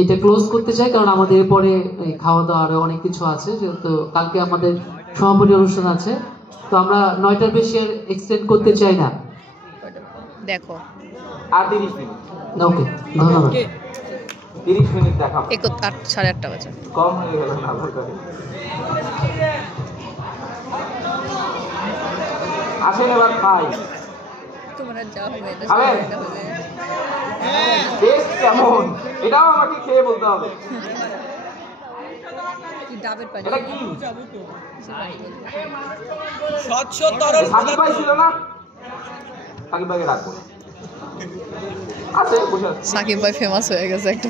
এটা ক্লোজ করতে চাই, কারণ আমাদের এরপরে খাওয়া দাওয়া আরো অনেক কিছু আছে, যেহেতু কালকে আমাদের সমাপনী অনুষ্ঠান আছে। তো আমরা 9টার বেশি আর এক্সটেন্ড করতে চাই না। দেখো আর 30 মিনিট। ওকে, ধন্যবাদ। 30 মিনিট দেখাবো। 8:30 বাজে। কম হয়ে গেল না আবার করে। আসেন এবার খাই। তোমরা যাও হবে এটা খাবেন? হবে। টেস্ট কেমন এটাও আমাকে খেয়ে বলতে হবে। কি ডাবের পানি? এটা কি? সাকিব ভাই ছিল না? সাকিব ভাইকে রাখবো। আছে বসে আছে। সাকিব ভাই ফেমাস হয়ে গেছে একটা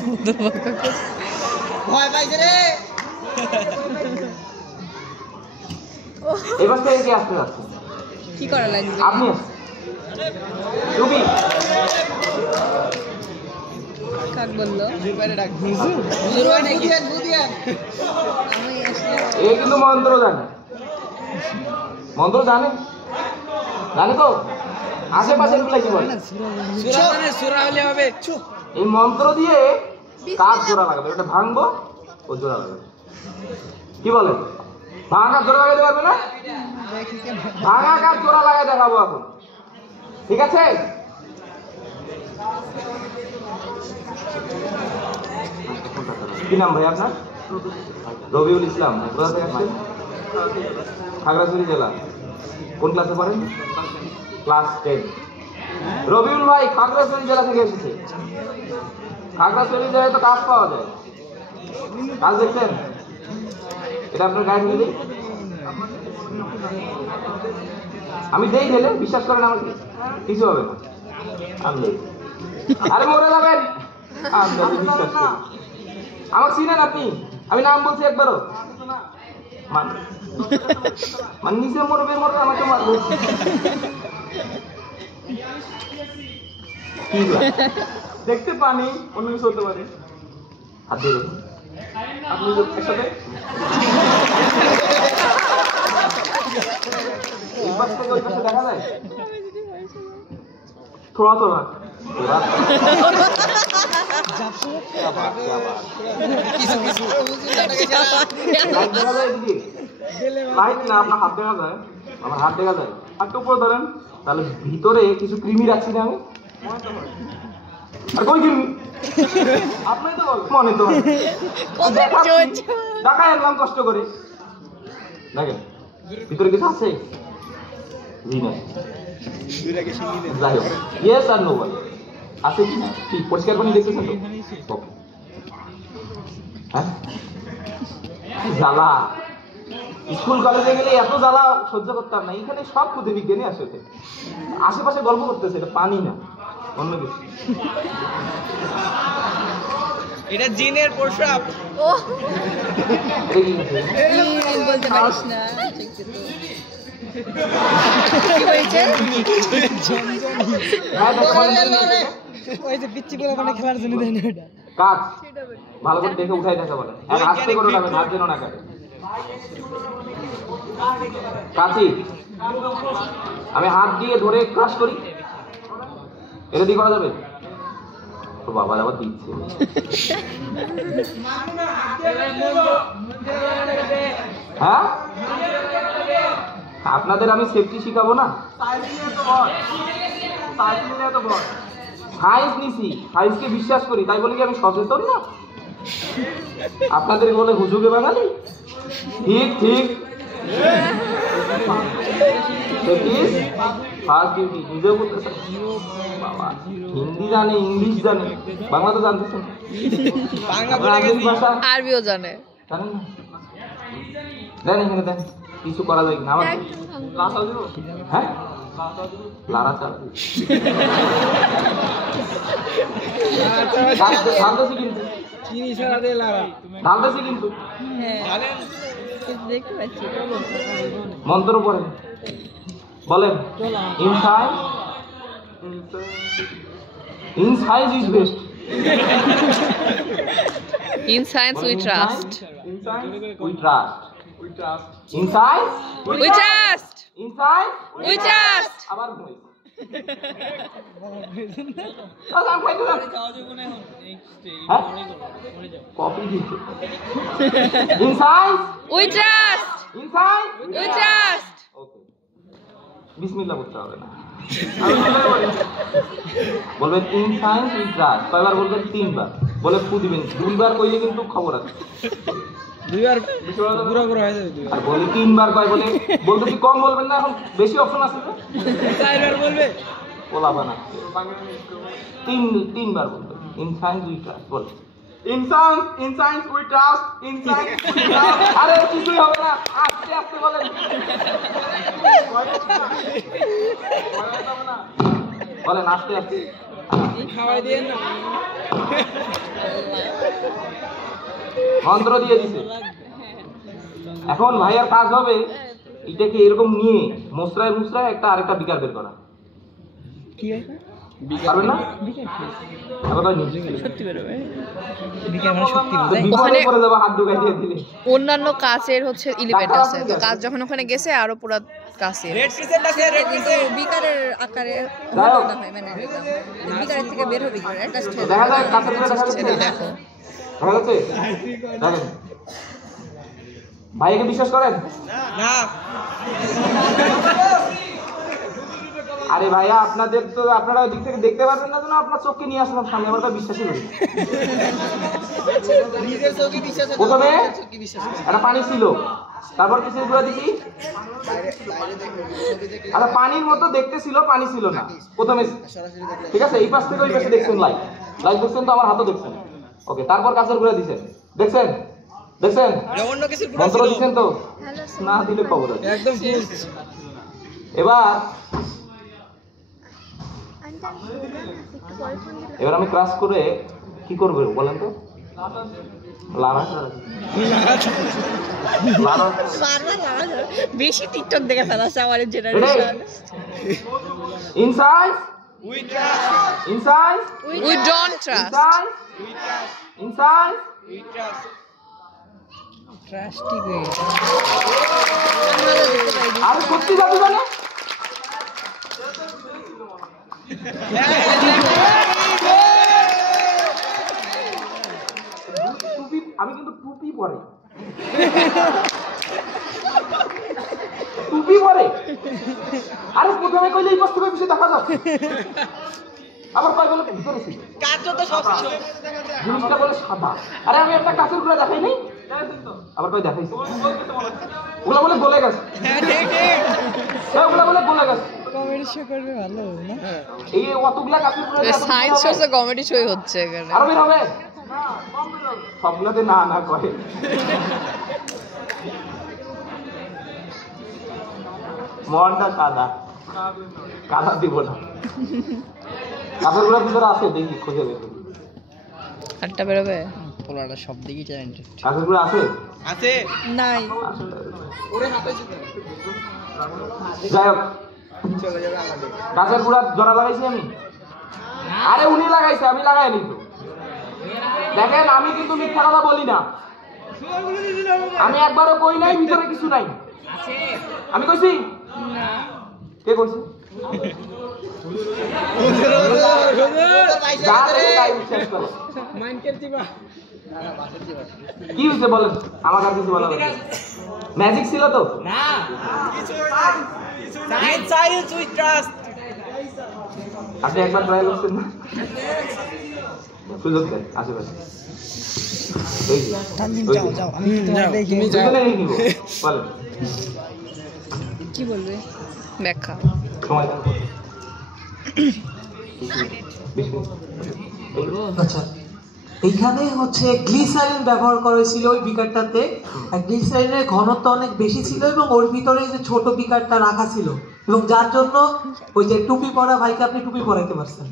এবার থেকে কে আসতে যাচ্ছে? কি করা লাগবে? আপনি আসুন। রুবি কাক বললো আমি আসলে এ কিন্তু মন্ত্র জানে। মন্ত্র জানে তো আশেপাশের গুলা কি বলে? এই মন্ত্র দিয়ে কাজ জোড়া লাগাবে। ওটা ভাঙবো, ও জোড়া লাগাবে। কি বলে? ভাঙা জোড়া লাগাইতে পারবে না? ভাঙা কাজ জোড়া লাগাই দেখাবো এখন। ঠিক আছে? কি নাম ভাই আপনার? রবিউল ইসলাম। কোথা থেকে আসছেন? খাগড়াছড়ি জেলা। কোন ক্লাসে পড়েন? ক্লাস 10। রবিউল ভাই খাগড়াছড়ি জেলা থেকে এসেছে। খাগড়াছড়ি জেলায় তো কাজ পাওয়া যায়। কাজ দেখছেন? এটা আপনার গায়ে নিয়ে দিই। আমি দেই গেলে বিশ্বাস করেন আমাকে, কিছু হবে না। আমি আরে মরে যাবেন। আমি বিশ্বাস করি। আমার চিনেন আপনি? আমি নাম বলছি একবারও। মানে নিচে মরবে আমাকে মারবে। দেখতে পানি অন্য কিছু হতে পারে। হাত দিয়ে দেখুন আপনি একসাথে দেখা যায় থোড়া থোড়া লাইট না, আপনার হাত দেখা যায়। আমার হাত দেখা যায়। হাতটা উপরে ধরেন, তাহলে ভিতরে কিছু কৃমি রাখছি না আমি। আর কই কৃমি? আপনি তো মনে তো দেখাই আনলাম কষ্ট করে। দেখেন ভিতরে কিছু আছে? জি না। যাই হোক, ইয়েস আর নো বল আছে কি না? কি পরিষ্কার পানি দেখতেছেন তো? হ্যাঁ, জ্বালা। স্কুল কলেজে গেলে এত জ্বালা সহ্য করতাম না। এখানে সব খুদে বিজ্ঞানী আসে। আশেপাশে গল্প করতেছে, এটা পানি না, অন্য কিছু। এটা জিনের প্রসাব। বলতে পারিস না। কি বলছে? ওই যে পিচ্চি বলে মানে খেলার জন্য দেয় না ওটা। কাজ ভালো করে দেখে উঠাই দেখা বলে। আর আস্তে করে উঠাবেন, হাত যেন না কাটে। কাছি আমি হাত দিয়ে ধরে ক্রাশ করি, এটা দিয়ে করা যাবে? তো বাবা আবার দিচ্ছে। হ্যাঁ, আপনাদের আমি সেফটি শিখাবো না? সায়েন্স নিছি, সায়েন্সকে বিশ্বাস করি, তাই বলে কি আমি সচেতন না? আপনাদের বলে হুজুগে বাঙালি। ঠিক ঠিক, ফার্স্ট ডিউটি নিজেও করতেছেন। বাবা হিন্দি জানে, ইংলিশ জানে, বাংলা তো জানতেছেন। ভাষা আরবিও জানে। জানেন না? দেন এখানে দেন, কিছু করা যায় না আমার। হ্যাঁ লারা চাল ঢালতেছি কিন্তু, চিনি ছাড়া দে লারা ঢালতেছি কিন্তু। হ্যাঁ দেখতে পাচ্ছি। মন্ত্র পড়েন, বলেন in size is best, in science we trust, we trust, in size we trust, in size we trust. আবার বই আম খাইতে দাও। হ্যাঁ? কফি দিচ্ছে। In size we trust, in size we trust. Okay, বিসমিল্লাহ বলতে হবে না, বলবেন ইন সায়েন্স উই ট্রাস্ট। কয়বার বলবেন? 3 বার। বলে ফু দিবেন, 2 বার কইলে কিন্তু খবর আছে, 2 বার পুরো পুরো হয়ে যাবে। 2 আর বলে 3 বার কয়, বলে বলতে কম বলবেন না, এখন বেশি অপশন আছে তো, 4 বার বলবে বলাবা না, 3 বার বলবেন ইন সায়েন্স উই ট্রাস্ট। বলে in science we trust, in science we trust. আরে কিছুই হবে না, আস্তে আস্তে বলেন, বলেন আস্তে আস্তে। খাওয়াই দেন না, মন্ত্র দিয়ে দিছে। এখন ভাইয়ার কাজ হবে এটাকে এরকম নিয়ে মুসরায় মুসরায় একটা আরেকটা বিকার বের করা। কি আছে পারবেন না? সত্যি বেরোবে বিকার মানে সত্যি ওখানে করে দেবো হাত ঢুকাই দিয়ে দিলে। অন্যান্য কাচের হচ্ছে এলিভেট আছে, তো কাজ যখন ওখানে গেছে আরো পুরো কাছে কিন্তু বিকারের আকারে যাই হোক, না হয় মানে বিকারের থেকে বের হবে কি একটা দেখা যায় কাছের করে দেখা যাচ্ছে। দেখো দেখা যাচ্ছে? দেখেন ভাইকে বিশ্বাস করেন না। আরে ভাইয়া আপনাদের তো, আপনারা ওই দিক থেকে দেখতে পারবেন না, তো আপনার চোখকে নিয়ে আসলাম সামনে, আমার তো বিশ্বাসই করি। নিজের চোখে বিশ্বাস আছে, প্রথমে চোখে বিশ্বাস একটা পানি ছিল, তারপর কিছু গুঁড়া দিছি, আচ্ছা পানির মতো দেখতে ছিল, পানি ছিল না প্রথমে, ঠিক আছে? এই পাশ থেকে ওই পাশে দেখছেন, লাইট লাইট দেখছেন তো, আমার হাতও দেখছেন। ওকে, তারপর কাঁচের গুঁড়া দিছেন, দেখছেন দেখছেন, অন্য কিছু মন্ত্র দিছেন তো, না দিলে খবর আছে। একদম ফুল। এবার আমি ক্রাশ করে কি করবো বলেন তো? লারা বেশি টিকটক দেখে ফেলাছে আমার generation. Inside inside we don't trust, inside ট্রাস্টিক হয়ে আর সত্যি যাবে জানে টুপি, আমি কিন্তু টুপি পরে, টুপি পরে। আরে প্রথমে কইলে এই বস্তু বিষয় দেখা যাচ্ছে, আবার কয় বলে ভিতরে ছিল কাজ তো সব জিনিসটা বলে সাদা। আরে আমি একটা কাঁচের গুঁড়া দেখাই নাই, আবার কয় দেখাইছি, ওগুলা বলে গলে গেছে, ওগুলা বলে গলে গেছে। কমেডি শো করবে ভালো না? এই অতগুলা কাঁচের গুঁড়া সায়েন্স শোতে কমেডি শোই হচ্ছে এখানে। আরো বের হবে, সবগুলোতে না না করে। মনটা কাদা, কাদা দিব না, কাঁচের গুঁড়া ভিতরে আছে, দেখি খুঁজে বের করি। আটটা বেরোবে, পোলাটা সব দিকেই ট্যালেন্টেড কাঁচের গুঁড়া আছে, আছে নাই যাই হোক, চলে যাবে আমাদের। কাঁচের গুঁড়া জোড়া লাগাইছি আমি? আরে উনি লাগাইছে, আমি লাগাইনি তো। দেখেন আমি কিন্তু মিথ্যা কথা বলি না, আমি একবারও কই নাই ভিতরে কিছু নাই। আমি কইছি? কে কইছে? যা দেখে তাই বিশ্বাস করো। কি হয়েছে বলেন, আমার কাছে কিছু বলা ম্যাজিক ছিল তো না, আপনি একবার ট্রাই করছেন না, সুযোগ দেন আশেপাশে। কি বলবে ব্যাখ্যা সময় দেন। আচ্ছা এইখানে হচ্ছে গ্লিসারিন ব্যবহার করা হয়েছিল ওই বিকারটাতে। আর গ্লিসারিনের ঘনত্ব অনেক বেশি ছিল এবং ওর ভিতরে যে ছোট বিকারটা রাখা ছিল, এবং যার জন্য ওই যে টুপি পরা ভাইকে আপনি টুপি পরাইতে পারছেন।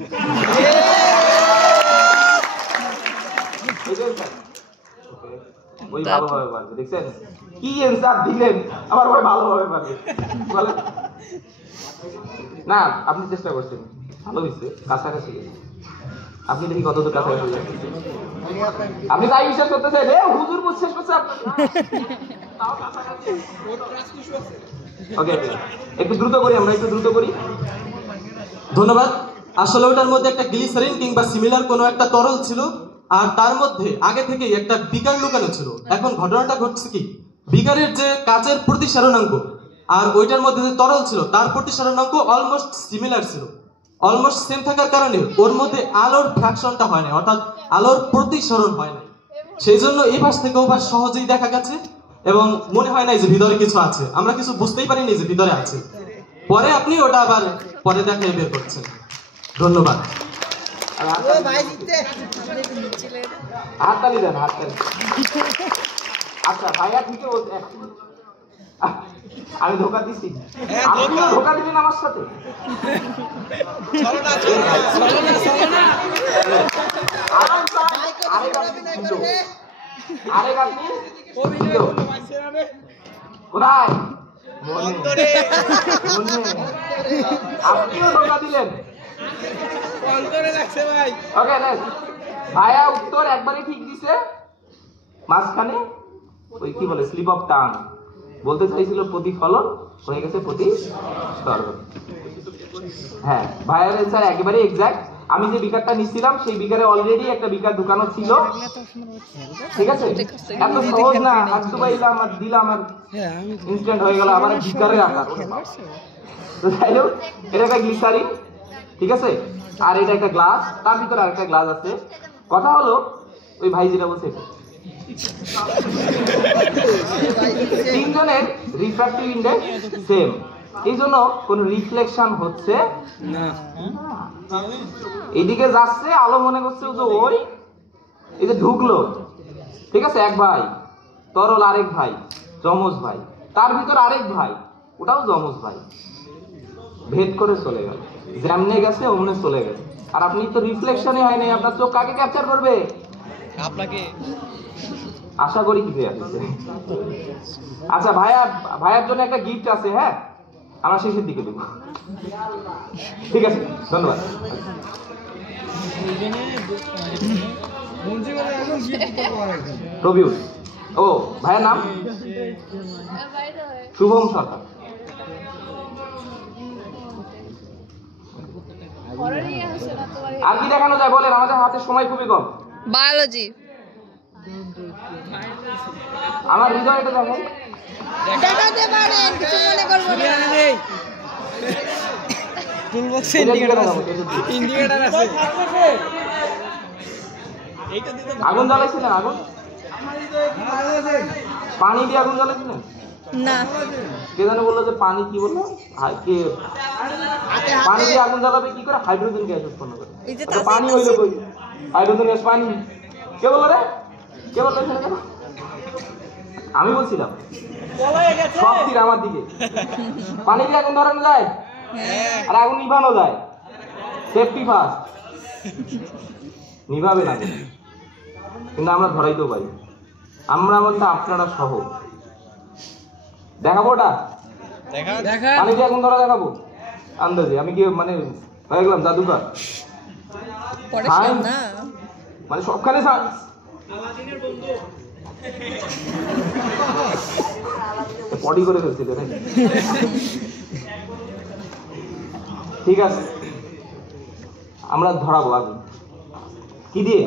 ওই ভালোভাবে পারবে, দেখছেন কি এনসার দিলেন, আমার ভাই ভালোভাবে পারবে বলে না। আপনি চেষ্টা করছেন, ভালো হয়েছে, কাছাকাছি গেছে। আপনি দেখি কতদূর কাছাকাছি যাচ্ছেন। আপনি তাই বিশ্বাস করতেছেন হুজুর বিশ্বাস করছে ওকে, একটু দ্রুত করি, আমরা একটু দ্রুত করি। ধন্যবাদ। আসলে ওটার মধ্যে একটা গ্লিসারিন কিংবা সিমিলার কোনো একটা তরল ছিল, আর তার মধ্যে আগে থেকেই একটা বিকার লুকানো ছিল। এখন ঘটনাটা ঘটছে কি, বিকারের যে কাচের প্রতিসারণাঙ্ক আর ওইটার মধ্যে যে তরল ছিল তার প্রতিসারণাঙ্ক অলমোস্ট সিমিলার ছিল। অলমোস্ট সেম থাকার কারণে ওর মধ্যে আলোর ফ্র্যাকশনটা হয় না, অর্থাৎ আলোর প্রতিসরণ হয় না। সেই জন্য এই পাশ থেকে ও পাশ সহজেই দেখা গেছে এবং মনে হয় না যে ভিতরে কিছু আছে। আমরা কিছু বুঝতেই পারিনি যে ভিতরে আছে। পরে আপনি ওটা আবার পরে দেখাই বের করছেন। ধন্যবাদ। হাততালি দেন, হাততালি। আচ্ছা ভাইয়া ঠিকই বলছে, আমি ধোকা দিছি, আপনিও ধোকা দিবেন আমার সাথে। আরেক আপনি কোথায় আপনিও ধোকা দিলেন। Okay next. ভাইয়া উত্তর একবারই ঠিক দিছে, মাঝখানে ওই কি বলে স্লিপ অফ টাং, বলতে চাইছিল প্রতিফলন, হয়ে গেছে প্রতিসরণ। হ্যাঁ, ভাইয়ার অ্যান্সার একেবারে এক্সাক্ট। আমি যে বিকারটা নিচ্ছিলাম সেই বিকারে অলরেডি একটা বিকার ঢুকানো ছিল, ঠিক আছে? এত সহজ না, হাত ডুবাইলাম আর দিলাম আর ইনস্ট্যান্ট হয়ে গেল, আবার বিকারের আকার। তো যাই হোক, এটা একটা গ্লিসারিন, ঠিক আছে, আর এটা একটা গ্লাস, তার ভিতরে আরেকটা গ্লাস আছে। কথা হলো ওই ভাই যেটা বলছে, তিনজনের রিফ্র্যাক্টিভ ইন্ডেক্স সেম, এই জন্য কোন রিফ্লেকশন হচ্ছে না। এইদিকে যাচ্ছে আলো, মনে করছে যে ওই এই যে ঢুকলো, ঠিক আছে, এক ভাই তরল, আরেক ভাই যমজ ভাই, তার ভিতর আরেক ভাই, ওটাও যমজ ভাই, ভেদ করে চলে গেল, যেমনে গেছে ওমনে চলে গেছে। আর আপনি তো রিফ্লেকশনই হয় নাই, আপনার চোখ কাকে ক্যাপচার করবে? আপনাকে। আশা করি কি আসছে। আচ্ছা ভাইয়ার জন্য একটা গিফট আছে, হ্যাঁ, আমরা শেষের দিকে দেব, ঠিক আছে? ধন্যবাদ। প্রবিউল। ও ভাইয়ের নাম শুভম সরকার। আর কি দেখানো যায় বলেন, আমাদের হাতে সময় খুবই কম। বায়োলজি। আমার হৃদয় এটা দেখেন, দেখাতে পারেন, কিছু মনে করবো না। টুলবক্সে ইন্ডিকেটর আছে, ইন্ডিকেটর আছে। আগুন জ্বালাইছিলেন? আগুন পানি দিয়ে আগুন জ্বালাইছিলেন না? কে জানে বললো যে পানি, কি বললো, কে পানি দিয়ে আগুন জ্বালাবে কি করে? হাইড্রোজেন গ্যাস উৎপন্ন করে। পানি হইলো কই? হাইড্রোজেন গ্যাস পানি। কে বললো রে? কে বললো? আমি বলছিলাম, সব তীর আমার দিকে। পানি দিয়ে আগুন ধরানো যায় আর আগুন নিভানো যায়, সেফটি ফার্স্ট। নিভাবে না কিন্তু আমরা ধরাইতেও পারি, আমরা বলতে আপনারা সহ। দেখাবো ওটা, পানি দিয়ে আগুন ধরা দেখাবো আন্দাজে। আমি কি মানে হয়ে গেলাম জাদুকর? মানে সবখানে সায়েন্স। পটি করে ফেলছিল নাকি? ঠিক আছে, আমরা ধরাবো আগুন কি দিয়ে?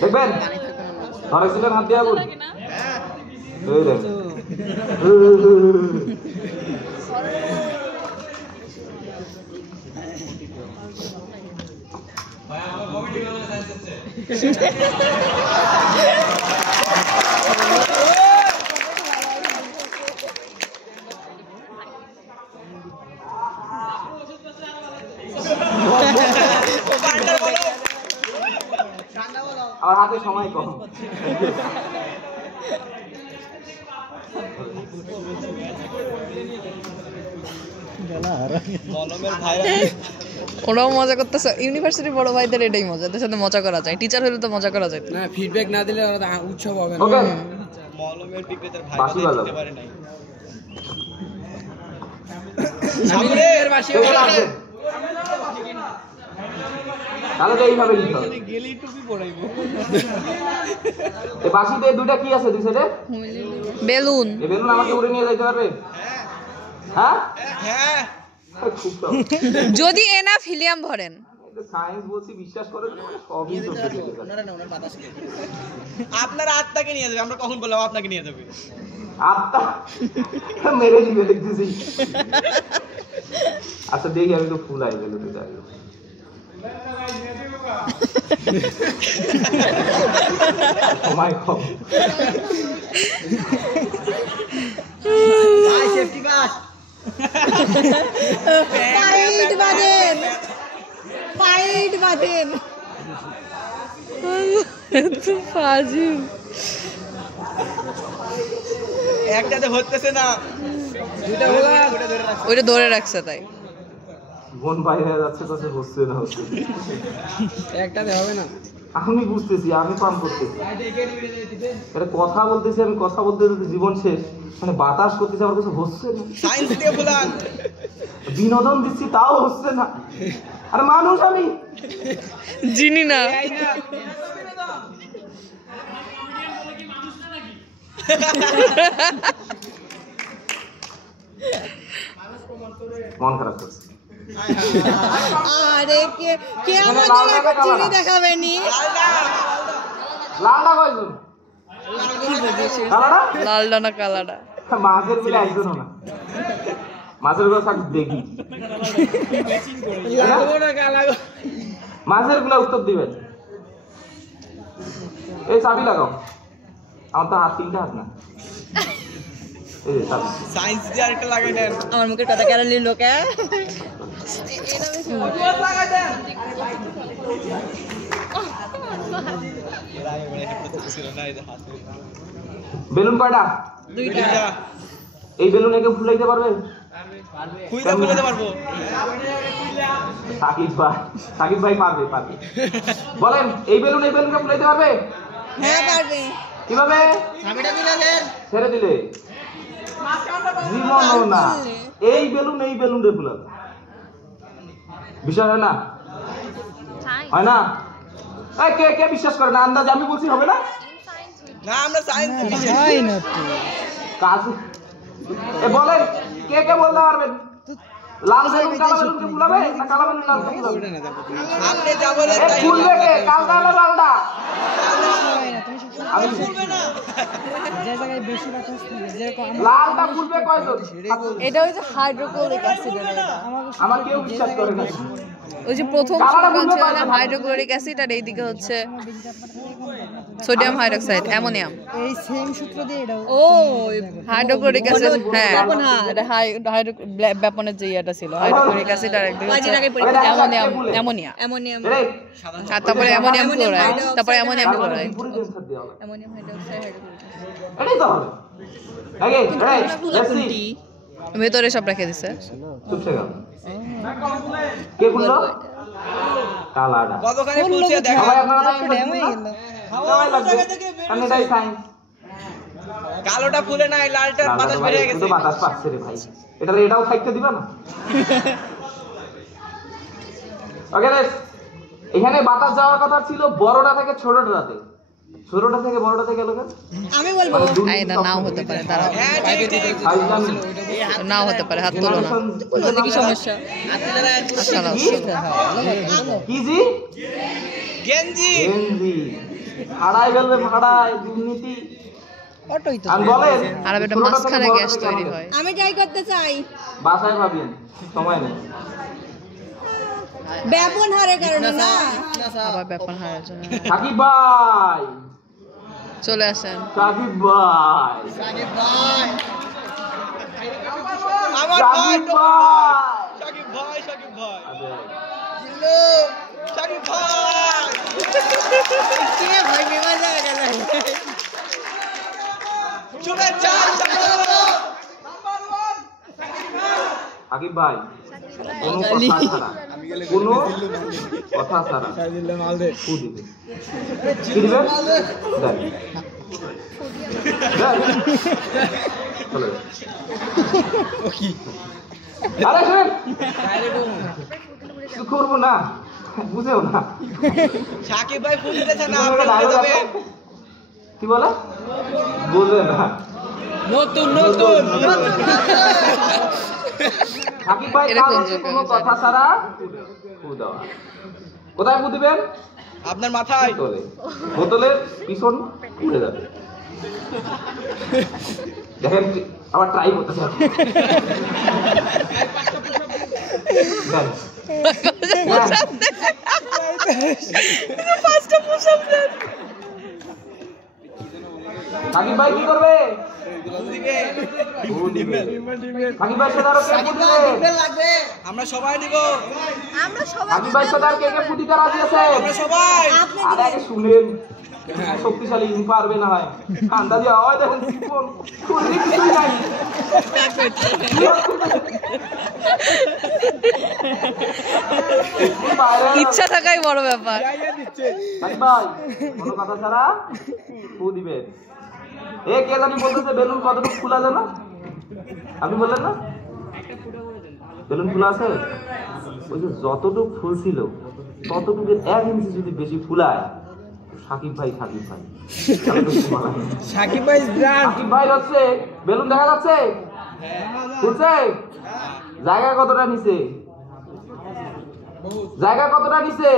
দেখবেন ধরেছিলেন হাত দিয়ে আগুন। ওরাও মজা করতেছে, ইউনিভার্সিটি বড় ভাইদের এটাই মজা, এদের সাথে মজা করা যায়, টিচার হলে তো মজা করা যায় না, ফিডব্যাক না দিলে ওরা উৎসব হবে না। ওকে মলমের বিক্রেতার ভাই বাঁশি বাজাও। দিতে পারে নাই। সামনের বাসি তাহলে তো এইভাবে লিখতে হবে। গেলি টুপি পরাইবো। এই বাঁশিতে দুইটা কি আছে দুই সাইডে? বেলুন। এই বেলুন আমাকে উড়ে নিয়ে যাইতে পারবে? হ্যাঁ হ্যাঁ খুব তো যদি এনাফ হিলিয়াম ভরেন। সায়েন্স বলছি বিশ্বাস করেন না, সবই তো আপনার আত্মাকে নিয়ে যাবে, আমরা কখন বললাম আপনাকে নিয়ে যাবে? আত্মা মেরে দিবে দেখতেছি। আচ্ছা দেখি আমি তো ফুল আই গেল তো যাই সময় কম। ভাই সেফটি বাস ফাইট বাজেন, ফাইট বাজেন। তো ফাজিল। একটাতে হতেছে না, দুইটা হলো, দুইটা ধরে রাখছে। ওইটা ধরে রাখছে তাই। মন বাইরে যাচ্ছে তো হচ্ছে না হচ্ছে। একটাতে হবে না। আমি বুঝতেছি, আমি পান করতেছি, এটা কথা বলতেছি, আমি কথা বলতে বলতে জীবন শেষ, মানে বাতাস করতেছি, আমার কাছে হচ্ছে না। সায়েন্স দিয়ে বলান, বিনোদন দিচ্ছি তাও হচ্ছে না। আর মানুষ আমি জিনি না। মন খারাপ করছে। আরে কে আমাদের এখন চিনি দেখাবেনি? লালটা কয়জন? কালাটা? লালডা না কালাডা? মাছের মিলে একজনও না। মাছের গুলো থাক দেখি, মাছের গুলো উত্তর দিবেন। এই চাবি লাগাও, আমার তো হাত তিনটা হাত না। এই যে চাবি। সায়েন্স দিয়ে আরেকটা লাগাই দেন। আমার মুখের কথা কেন নিল কে? বেলুন কয়টা? দুইটা। এই বেলুন একে ফুলাইতে পারবে? খুইতে ফুলাতে পারবো। সাকিব ভাই পারবে পারবে। বলেন এই বেলুনকে ফুলাইতে পারবে? হ্যাঁ পারবে। কিভাবে? ছেড়ে দিলে জীবনও না। এই বেলুন রে ফুলাবে, বিষয় হয় না? হয় না? এই কে কে বিশ্বাস করে না? আন্দাজ আমি বলছি হবে না? না আমরা সায়েন্স হয় না তো। কাজ এ বলেন কে কে বলতে পারবেন? লাল বেলুন কালো বেলুনকে ফুলাবে না কালো বেলুন লালকে ফুলাবে? আপনি যা বলেন এ তাই ফুলবে কে? কালটা না লালটা? আমি ফুলবে না। যে জায়গায় বেশি বাতাস থাকে, যেরকম লালটা ফুলবে কয়জন? এটা ওই যে হাইড্রোক্লোরিক অ্যাসিড। আমার কেউ বিশ্বাস করে না। ওই যে প্রথম সুগান ছিল না হাইড্রোক্লোরিক অ্যাসিড, আর এইদিকে হচ্ছে সোডিয়াম হাইড্রোক্সাইড, অ্যামোনিয়াম। এই সেম সূত্র দিয়ে এটাও ও হাইড্রোক্লোরিক অ্যাসিড, হ্যাঁ ব্যাপনহার। এটা ব্যাপনের যে ইয়েটা ছিল হাইড্রোক্লোরিক অ্যাসিড, আর একদিকে হচ্ছে কয়দিন আগে পরীক্ষা অ্যামোনিয়াম। অ্যামোনিয়াম, এই আর তারপরে অ্যামোনিয়াম ক্লোরাইড, তারপরে অ্যামোনিয়াম ক্লোরাইড। পুরো টেনশন দিয়ে হবে। অ্যামোনিয়াম হাইড্রোক্সাইড, হাইড্রোক্লোরিক এটাই তো হবে। আগে লেটস সি। ভেতরে সব রেখে দিছে। চুপ থেকে কে বললো? কালাডা। কতখানি ফুলছে দেখো। সবাই আপনারা সাইন্স লাগবে, কারণ এটাই সাইন্স। কালোটা ফুলে নাই, লালটার বাতাস বের হয়ে গেছে। বাতাস পাচ্ছে রে ভাই, এটাও থাকতে দিবা না? ওকে এখানে বাতাস যাওয়ার কথা ছিল বড়টা থেকে ছোটটাতে, ছোটটা থেকে বড়টাতে গেল কেন? আমি বলবো এটা নাও হতে পারে, দাঁড়াও হ্যাঁ ঠিক ঠিক। নাও হতে পারে, হাত তোলো না। বলতে কি সমস্যা? আচ্ছা নাও। কি জি? গেঞ্জি। গেঞ্জি ফাড়াই ফেলবে, ফাড়াই দুর্নীতি। অটোই তো। আমি বলেন আর এটা মাঝখানে গ্যাস তৈরি হয়। আমি ট্রাই করতে চাই। বাসায় ভাবিয়েন, সময় নেই। ব্যবহারের কারণে না। আবার ব্যাপার হয় জন্য সাকিব ভাই, চলে আসেন। সাকিব ভাই, আমার ভাই সাকিব তো ভাই। সাকিব ভাই, সাকিব ভাই, আরে, সাকিব ভাই। কে ভাই বিমা যায় গেল? সাকিব ভাই কোনো কথা ছাড়া ফু দিবে। কি দিবেন? দেন। চলে যান। আরে শুনেন, কিছু করবো না, বুঝেও না। সাকিব ভাই ফোন দিতেছে না, আপনারা dialogue আছে? কি বলে? বুঝে না। নতুন নতুন সাকিব ভাই কোনো কথা ছাড়া ফু দেওয়া। কোথায় ফু দিবেন? আপনার মাথায়। বোতলের পিছন উড়ে যাবে। দেখেন আবার ট্রাই করতেছে। সাকিব ভাই কি করবে? সাকিব ভাই সাথে আরো কে ফু দিবে? আমরা সবাই দিব। সাকিব ভাই সাথে আর কে কে ফু দিতে রাজি আছে? আমরা সবাই। আরে আগে শুনেন, শক্তিশালী পারবে না হয় কান্দা দিয়া হয়। দেখেন জীবন খুললে কিছুই নাই। ইচ্ছা থাকাই বড় ব্যাপার। সাকিব ভাই কোনো কথা ছাড়া ফু দিবেন। এ কে জানি বলতেছে বেলুন কতটুকু খোলা যায় না? আপনি বললেন না বেলুন খোলা আছে? ওই যে যতটুকু ফুল ছিল ততটুকু 1 ইঞ্চি যদি বেশি ফুলায়, সাকিব ভাই সাকিব ভাই সাকিব ভাই সাকিব ভাই হচ্ছে বেলুন দেখা যাচ্ছে? বুঝছে জায়গা কতটা নিচে? জায়গা কতটা নিচে?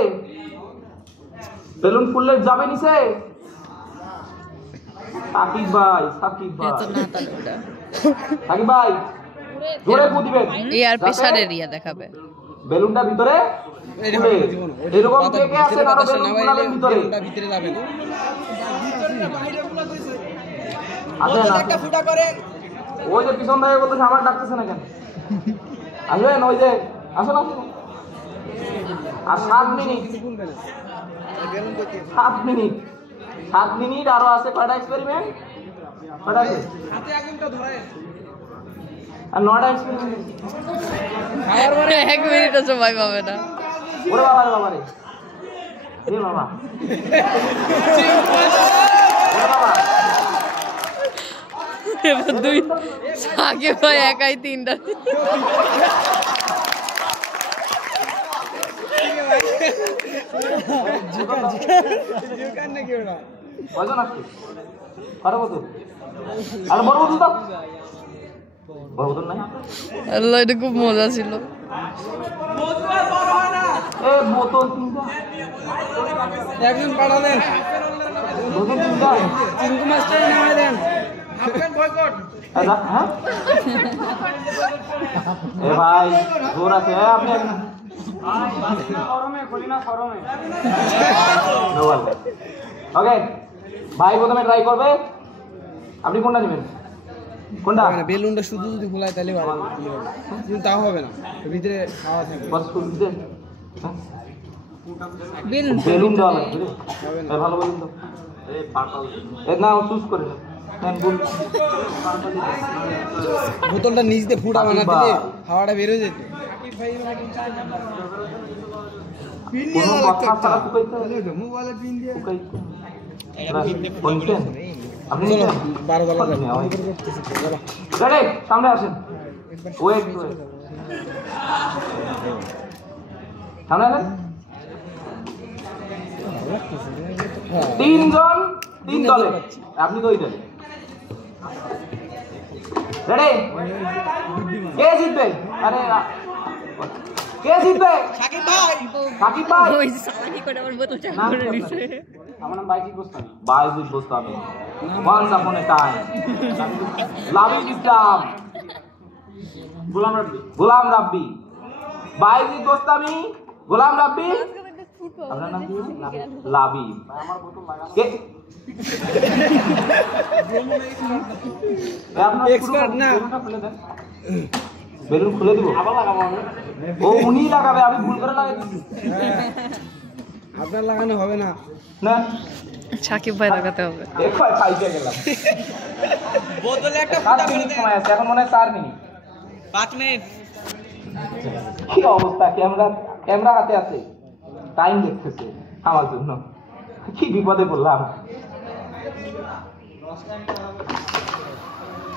বেলুন ফুললে যাবে নিচে? সাকিব ভাই সাকিব ভাই সাকিব ভাই জোরে ফু দিবেন। এয়ার প্রেসারের ইয়া দেখাবে। বেলুনটা ভিতরে এরকম কে কে আছে আরো বেলুন ফুলাবেন ভিতরে? ভিতরে যাবেন। আছে না একটা ফুটা করে। ওই যে পিছন থেকে বলতেছে আমার ডাকতেছে না কেন? আসবেন ওই যে আসো না। আর 7 মিনিট 7 মিনিট 7 মিনিট আরো আছে। কয়টা এক্সপেরিমেন্ট? কয়টা আছে? হাতে আগুনটা ধরায়। আর 9টা এক্সপেরিমেন্ট। 1 মিনিটও সময় পাবে না। ওরে বাবা রে বাবা রে, এ বাবা, ওরে বাবা। এবার দুই সাকিব ভাই একাই 3টা। কয়জন আসছে? কটা বোতল? আর বড় বোতল দাও। বড় বোতল নাই? আল্লাহ, এটা খুব মজা ছিল। এ বোতল 3টা। একজন পাঠালেন। বোতল 3টা। চিঙ্কু মাস্টার নামাই দেন। আপনার বয়কট। আচ্ছা হ্যাঁ। এ ভাই জোর আছে আপনি। ওকে ভাই প্রথমে ট্রাই করবে। আপনি কোনটা নেবেন? কোনটা? বেলুনটা শুধু যদি খোলায় তাহলে ভালো হবে। কিন্তু তাও হবে না, ভিতরে হাওয়া থাকবে। বস ফুল দিতে বেলুন বেলুন দেওয়া লাগবে। ভালো বেলুন দাও। এ না চুজ করে নেন বল। বোতলটা নিচ দিয়ে ফুটা বানা দিলে হাওয়াটা বের হয়ে যেত। কোনো কথা ছাড়া শুকাইতে মোবাইলে পিন দিয়ে শুকাইতে। কোনটা? আপনি নিছেন? 12 ডলার রেডি? সামনে আসেন। ওয়েট সামনে আসেন। 3 জন 3 দলে, আপনি 2 দলে। রেডি? কে জিতবে? আরে কে জিতবে? সাকিব ভাই। সাকিব ভাই। ওই সালাকি করে আমার বোতলটা করে দিছে। আমার নাম বাইজিৎ গোস্বামী। বাইজিৎ Goswami. Once upon a time. লাভিব ইসলাম। গোলাম রাব্বি। বাইজিৎ গোস্বামী, গোলাম রাব্বি। আপনার নাম কি? লাভিব। কে? এক্সপার্ট না। বেলুন খুলে দিব। আবার লাগাবো আমি। ও উনি লাগাবে, আমি ভুল করে লাগাই দিচ্ছি। আপনার লাগানো হবে না। না সাকিব ভাই লাগাতে হবে। একবার খাইতে গেলাম। বোতলে একটা 7 মিনিট সময় আছে, এখন মনে হয় 4 মিনিট। 5 মিনিট। কি অবস্থা, ক্যামেরা হাতে আছে, টাইম দেখতেছে আমার জন্য। কি বিপদে পড়লাম।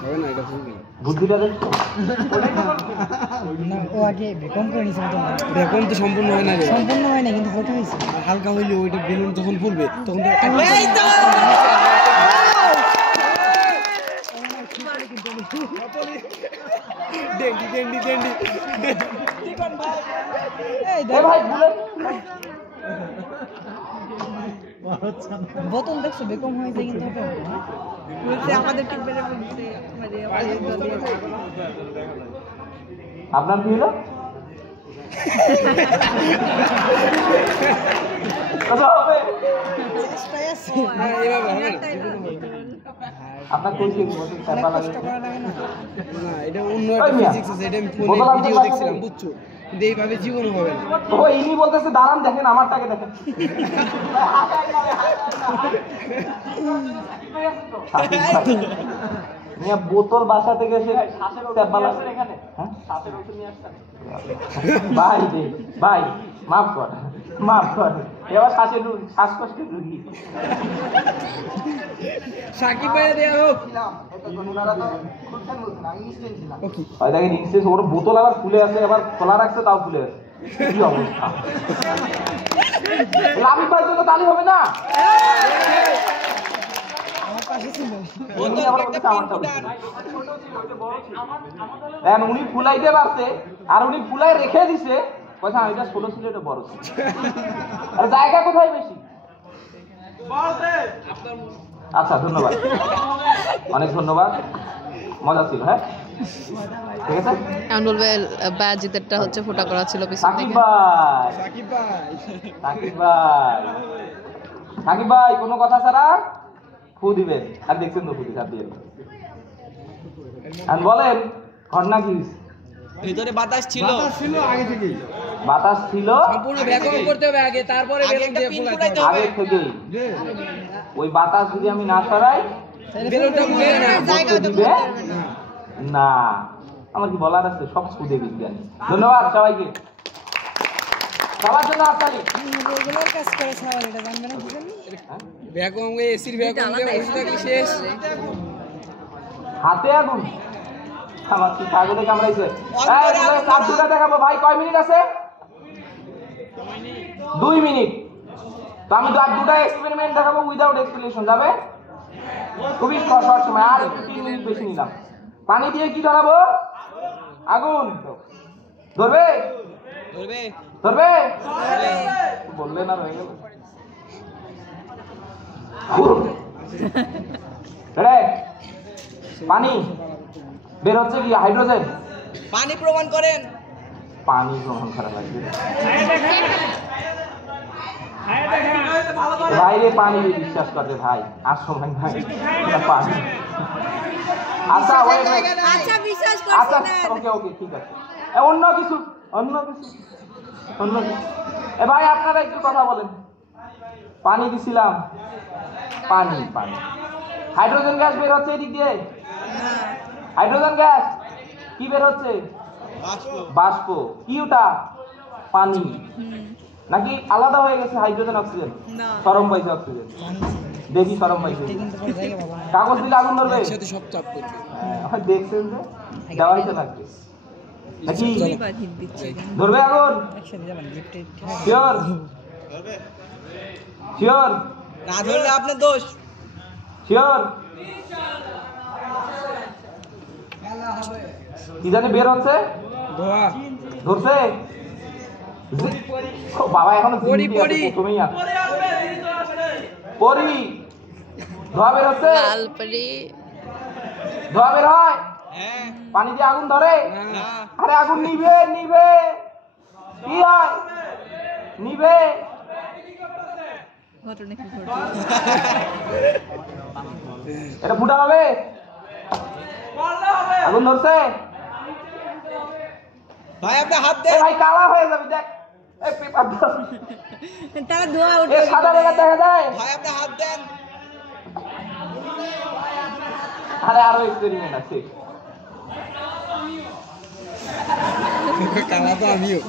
হবে না, এটা ভুল। বুদ্ধিটা দেখছো? বেকন তো সম্পূর্ণ হয় না রে, সম্পূর্ণ হয় না, কিন্তু হালকা হয়েছে। হালকা হইলে ওইটা বেলুন যখন ফুলবে তখন বোতল দেখছো বেকম হয়েছে, কিন্তু বলছে আমাদের টিপেরে বলছে আপনার কি হলো? আপনার কইছে না, এটা অন্য একটা ফিজিক্স আছে, এটা আমি ফোনে ভিডিও দেখছিলাম, বুঝছো? কিন্তু এইভাবে জীবন হবে না। ও ইনি বলতেছে দাঁড়ান দেখেন আমারটাকে দেখেন। বোতল বাসা থেকে এসে ভাই দে ভাই মাফ কর এবার শ্বাসকষ্টের রুগী। সাকিব ভাই দেয়া হোক। দেখেন ইনস্টেন্স ওর বোতল আবার খুলে আছে, আবার খোলা রাখছে তাও খুলে আছে। কি অবস্থা। লাভিক ভাইয়ের জন্য তালি হবে না? উনি ফুলাইতে পারছে আর উনি ফুলাই রেখে দিছে, কথা এটা ছোট ছিল এটা বড় ছিল। আর জায়গা কোথায় বেশি? আচ্ছা ধন্যবাদ, অনেক ধন্যবাদ, মজা ছিল। হ্যাঁ ঠিক আছে। এখন বলবে বাজিতেরটা হচ্ছে ফোটা করা ছিল পিছন সাকিব থেকে। ভাই সাকিব ভাই কোনো কথা ছাড়া ফু দিবেন, আর দেখছেন তো ফু দিতে দিয়ে আর বলেন ঘটনা কি? ভিতরে বাতাস ছিল আগে থেকেই, বাতাস ছিল সম্পূর্ণ ভ্যাকুয়াম করতে হবে আগে, তারপরে বেলুন দিয়ে ফুলাইতে হবে। আগে থেকেই ওই বাতাস যদি আমি না সরাই বেলুনটা ফুলে না, জায়গা দিবে না। আমার কি বলার আছে? সব খুদে বিজ্ঞান। ধন্যবাদ সবাইকে, সবার জন্য আপনাকে রেগুলার কাজ করে সবাই এটা জানবে না, বুঝলেন? ভ্যাকুয়াম এসির ভ্যাকুয়াম দিয়ে বসে থাকলে শেষ। হাতে আগুন, আমার কি কাগজে কামড়াইছে? কাজ দুটা দেখাবো ভাই, কয় মিনিট আছে? 2 মিনিট। তো আমি আর দুটা এক্সপেরিমেন্ট দেখাবো উইদাউট এক্সপ্লেনেশন, যাবে? খুবই শর্ট সময়, আর 3 মিনিট বেশি নিলাম। পানি দিয়ে কি ধরাবো? আগুন। ধরবে ধরবে বললে না, হয়ে গেল। পানি বের হচ্ছে কি? হাইড্রোজেন। পানি প্রমাণ করেন। পানি গ্রহণ করা লাগবে ভাই রে, পানি বিশ্বাস করবে ভাই, আর সময় ভাই পানি। আচ্ছা আচ্ছা বিশ্বাস আচ্ছা করছি না। ওকে ঠিক আছে। অন্য কিছু এ ভাই আপনারা একটু কথা বলেন। পানি দিছিলাম, পানি হাইড্রোজেন গ্যাস বের হচ্ছে এদিক দিয়ে। হাইড্রোজেন গ্যাস কি বের হচ্ছে? বাষ্প। কি ওটা? পানি। নাকি আলাদা হয়ে গেছে হাইড্রোজেন অক্সিজেন? সরম পাইছে অক্সিজেন, দেখি সরম পাইছে। কাগজ দিলে আগুন ধরবে, সব চাপ করবে। দেখছেন যে দেওয়াই তো লাগবে নাকি? ধরবে আগুন? শিওর না ধরলে আপনার দোষ। শিওর কি জানি বের হচ্ছে? ধরছে বাবা, এখনো প্রথমেই আছে। পরি ধোয়া বের হচ্ছে, লাল পরি ধোয়া বের হয়। পানি দিয়ে আগুন ধরে? আরে আগুন নিবে কি হয়? নিবে। ঘটনা কি ঘটে? এটা ফুটা হবে, আগুন ধরছে ভাই আপনি হাত এ দেন। ভাই কালা হয়ে যাবে, দেখ এই পেপার দাও। তারা ধোয়া এ উঠে সাদা পেপার দেখা যায়? ভাই আপনি হাত দেন। আরে আরো এক্সপেরিমেন্ট আছে। কালা তো আমিও।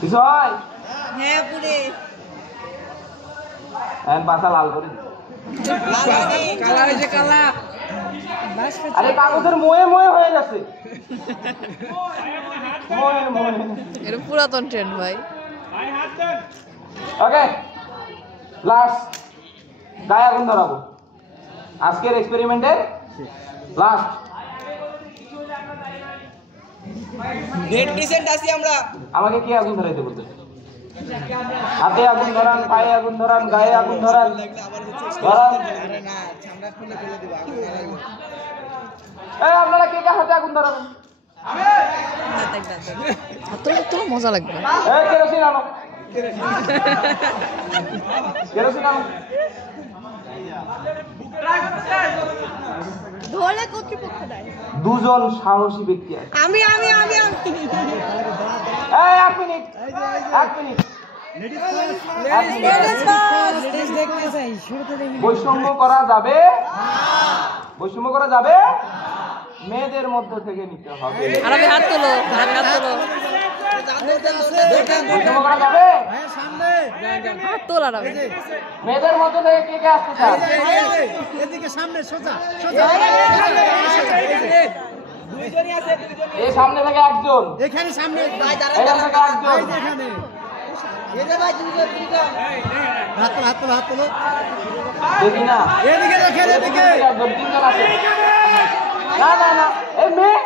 কিছু হয়? হ্যাঁ পুরে এখন পাশা লাল করে দিই। কালা হয়েছে কালা। আরে কাগজের ময়ে ময়ে হয়ে গেছে। ময়ে ময়ে। এটা পুরাতন ট্রেন্ড ভাই। ওকে লাস্ট গায়ে আগুন ধরাবো আজকের এক্সপেরিমেন্টের লাস্ট। ডেড পেশেন্ট আছি আমরা। আমাকে কি আগুন ধরাইতে বলতে? হাতে আগুন ধরান, পায়ে আগুন ধরান, গায়ে আগুন ধরান, ধরান। আরে না চামড়া খুলে ফেলে দেব আগুন না লাগবে। এই আপনারা কে কে হাতে আগুন ধরাবেন? তো মজা লাগবে। এই কেরোসিন আনো, কেরোসিন আনো। ধরে কর্তৃপক্ষ দেয়। দুজন সাহসী ব্যক্তি আছে। আমি এই এক মিনিট, এক মিনিট। বৈষম্য করা যাবে, বৈষম্য করা যাবে, মেয়েদের মধ্য থেকে নিতে হবে। আর আমি হাত তোলো, আমি হাত তোলো, বৈষম্য করা যাবে, হাত তোল। আর আমি মেয়েদের মধ্য থেকে কে কে আসতে চায়? এদিকে সামনে সোজা সোজা। দুইজনই আছে, দুইজনই। এই সামনে থেকে একজন, এখানে সামনে এখান থেকে একজন। এখানে এই যে ভাই দুইজন দুইজন। হাত তোলো হাত তোলো হাত তোলো। দেখি না, এদিকে দেখেন এদিকে। একজন, তিনজন আছে। না না না, এই মেয়ে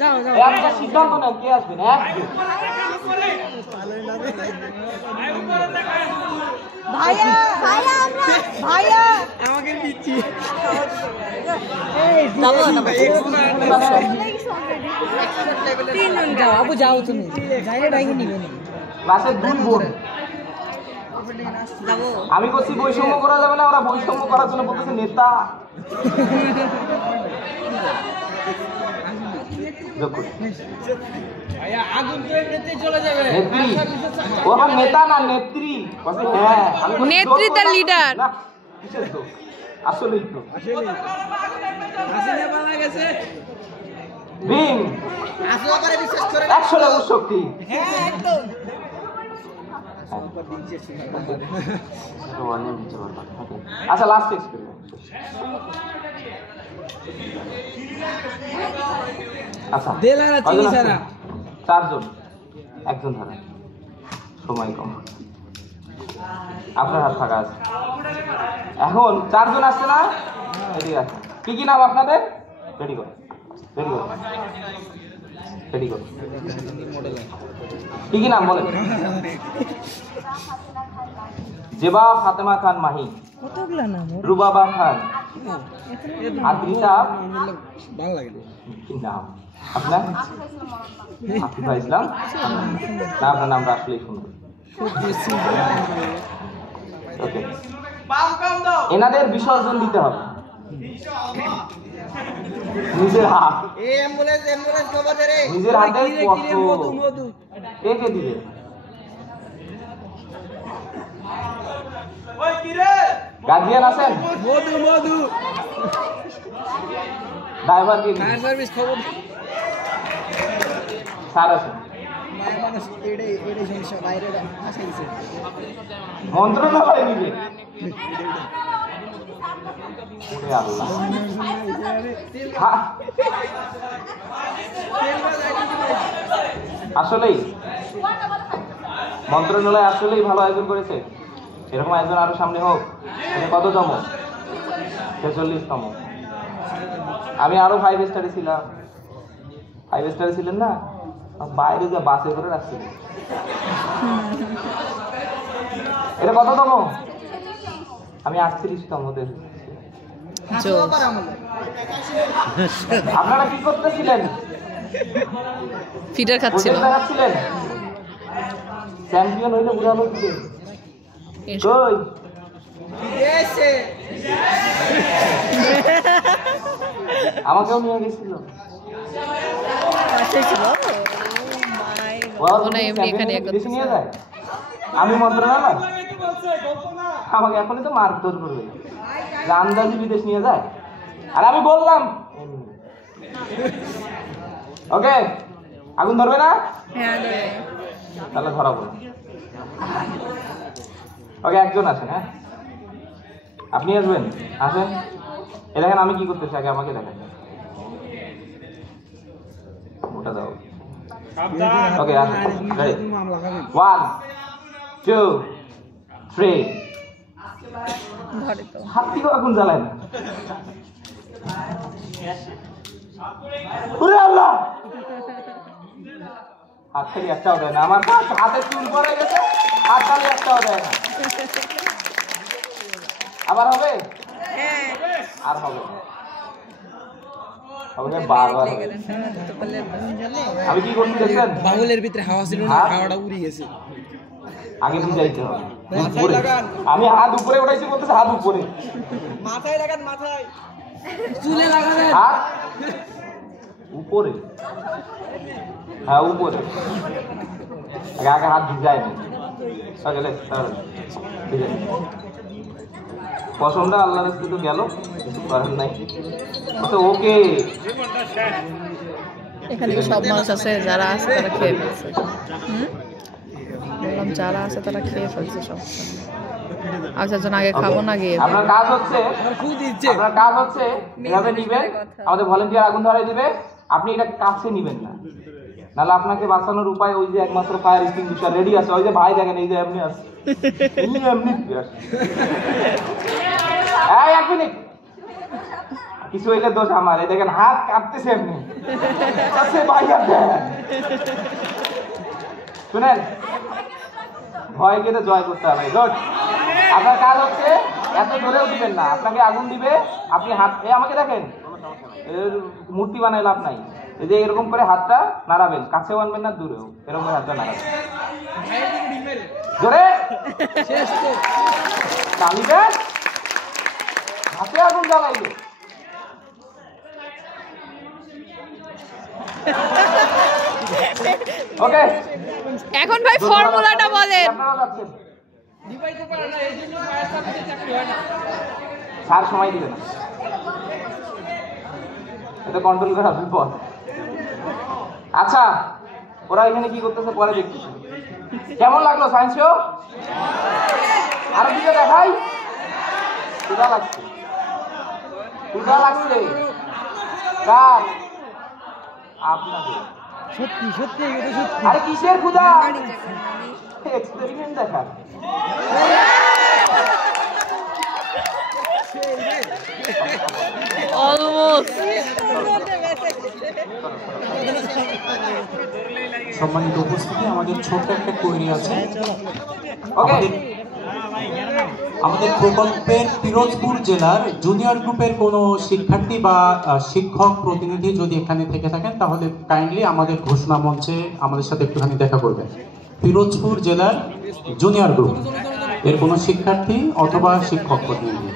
যাও যাও। একটা সিদ্ধান্ত নেন কে আসবেন। একজন ভাইয়া ভাইয়া আমরা ভাইয়া আমাকে দিচ্ছি। যাবো না। যাও আবু যাও তুমি। যাইলে ডাইকে নিবে নি। ক্লাসের দুই বোন। আমি বলছি বৈষম্য করা যাবে না, ওরা বৈষম্য করার জন্য বলতেছে নেতা। যোগ করি। নেত্রী, ও আবার নেতা না নেত্রী। বলছে, হ্যাঁ আমি বলছি, নেত্রী যোগ তার করো। leader। না, কিসের যোগ? আসলেই তো ভীম আসলে করে বিশ্বাস করে 100 লেবুর শক্তি। হ্যাঁ একদম আচ্ছা লাস্ট এক্সপেরিমেন্ট। আচ্ছা কয়জন আছে? 4 জন, একজন ধরা, সময় কম, আপনার হাত ফাঁকা আছে। এখন 4 জন আসছে না? এদিকে আছে। কি কি নাম আপনাদের? রেডি করো, রেডি করো, রেডি করো। কি কি নাম বলেন? জেবা ফাতেমা খান মাহি, কতগুলা নাম? রুবাবা খান, আদ্রিতা। ভালো লাগে। কি নাম আপনার? আফিফা ইসলাম। না আপনার নামটা আসলেই সুন্দর। ওকে, এনাদের বিসর্জন দিতে হবে নিজের হাত, এই অ্যাম্বুলেন্স অ্যাম্বুলেন্স খবর দে রে। নিজের হাতে স্পর্শ। কে কে দিবে? গার্জিয়ান আছেন? মধু মধু ড্রাইভার কে? ফায়ার সার্ভিস খবর। স্যার আছেন? মায়ের মানুষ এড়ে সমস্যা বাইরে আসা গেছে। মন্ত্রণালয় নিবে। ওরে আল্লাহ। হ্যাঁ। আসলেই মন্ত্রণালয় আসলেই ভালো আয়োজন করেছে। এরকম আয়োজন আরো সামনে হোক। এটা কততম? 46তম। আমি আরো 5 স্টারে ছিলাম। 5 স্টারে ছিলেন না? বাইরে যে বাসে করে রাখছিলেন। এটা কততম? আমি 38তম হতে। আপনারা কি করতেছিলেন? ফিটার খাচ্ছিল। দেখাচ্ছিলেন। চ্যাম্পিয়ন হইলে বুঝালো কি? কই আমাকেও নিয়ে গেছিল। পাশে ছিল ওনা এমনি এখানে বিদেশে নিয়ে যায়, আমি মন্ত্রণালয় আমাকে এখনই তো মারধর করবে, আন্দাজি বিদেশ নিয়ে যায়। আর আমি বললাম ওকে আগুন ধরবে না, হ্যাঁ ধরে তাহলে ধরাবো না। ওকে একজন আসেন, হ্যাঁ আপনি আসবেন, আসেন। এ দেখেন আমি কি করতেছি, আগে আমাকে দেখেন। ওটা দাও। ওকে আসেন, রেডি, 1 2 3। ধরে তো হাত থেকেও আগুন জ্বালায় না। ওরে আল্লাহ, হাত থেকে একটাও দেয় না, আমার হাতে চুল পড়ে গেছে, হাত তালে একটাও দেয় না। আবার হবে, আর হবে হবে বারবার। আমি কি করছি দেখছেন, বাউলের ভিতরে হাওয়া ছিল না, হাওয়াটা উড়ে গেছে। আগে বুঝাইতে হবে। আমি হাত উপরে উঠাইছি বলতেছে, হাত উপরে, মাথায় লাগান, মাথায় চুলে লাগান, হাত উপরে, হ্যাঁ উপরে। আগে আগে হাত ভিজায় নি, গেলে পছন্দ আল্লাহ রাস্তে তো গেল, কিছু করার নাই। ওকে এখানে কি সব মানুষ আছে যারা আছে তারা খেয়ে ফেলছে? বললাম যারা আছে তারা খেয়ে ফেলছে সব। আচ্ছা জন আগে খাবো না গিয়ে আপনার কাজ হচ্ছে, আপনার কাজ হচ্ছে এভাবে নিবেন, আমাদের ভলেন্টিয়ার আগুন ধরাই দিবে, আপনি এটা কাছে নিবেন না, নাহলে আপনাকে বাঁচানোর উপায় ওই যে একমাত্র ফায়ার এক্সটিংগুইশার রেডি আছে। ওই যে ভাই দেখেন, এই যে এমনি আছে, এমনি এই 1 মিনিট, কিছু হইলে দোষ আমার। এই দেখেন হাত কাঁপতেছে এমনি, শুনেন ভয় কেটে জয় করতে হবে। আপনার কাজ হচ্ছে এত জোরেও দিবেন না, আপনাকে আগুন দিবে, আপনি হাত আমাকে দেখেন, মূর্তি বানাই লাভ নাই। এই যে এরকম করে হাতটা নাড়াবেন, কাছেও আনবেন না দূরেও, এরকম করে হাতটা নাড়াবেন জোরে, চালিবেন, হাতে আগুন জ্বালাইবে। ওকে এখন ভাই ফর্মুলাটা বলেন। স্যার সময় দিবে না, এটা কন্ট্রোল করা বিপদ। আচ্ছা ওরা এখানে কি করতেছে পরে দেখতেছি। কেমন লাগলো সায়েন্স শো? আরো দিকে দেখাই, ক্ষুধা লাগছে, ক্ষুধা লাগছে কার? আপনাদের। সত্যি সত্যি এটা সত্যি। আরে কিসের ক্ষুধা? এক্সপেরিমেন্ট দেখা। অলমোস্ট। সম্মানিত উপস্থিতি, আমাদের ছোট্ট একটা কোয়েরি আছে। আমাদের প্রকল্পের পিরোজপুর জেলার জুনিয়র গ্রুপের কোনো শিক্ষার্থী বা শিক্ষক প্রতিনিধি যদি এখানে থেকে থাকেন তাহলে কাইন্ডলি আমাদের ঘোষণা মঞ্চে আমাদের সাথে একটুখানি দেখা করবেন। পিরোজপুর জেলার জুনিয়র গ্রুপ এর কোনো শিক্ষার্থী অথবা শিক্ষক প্রতিনিধি।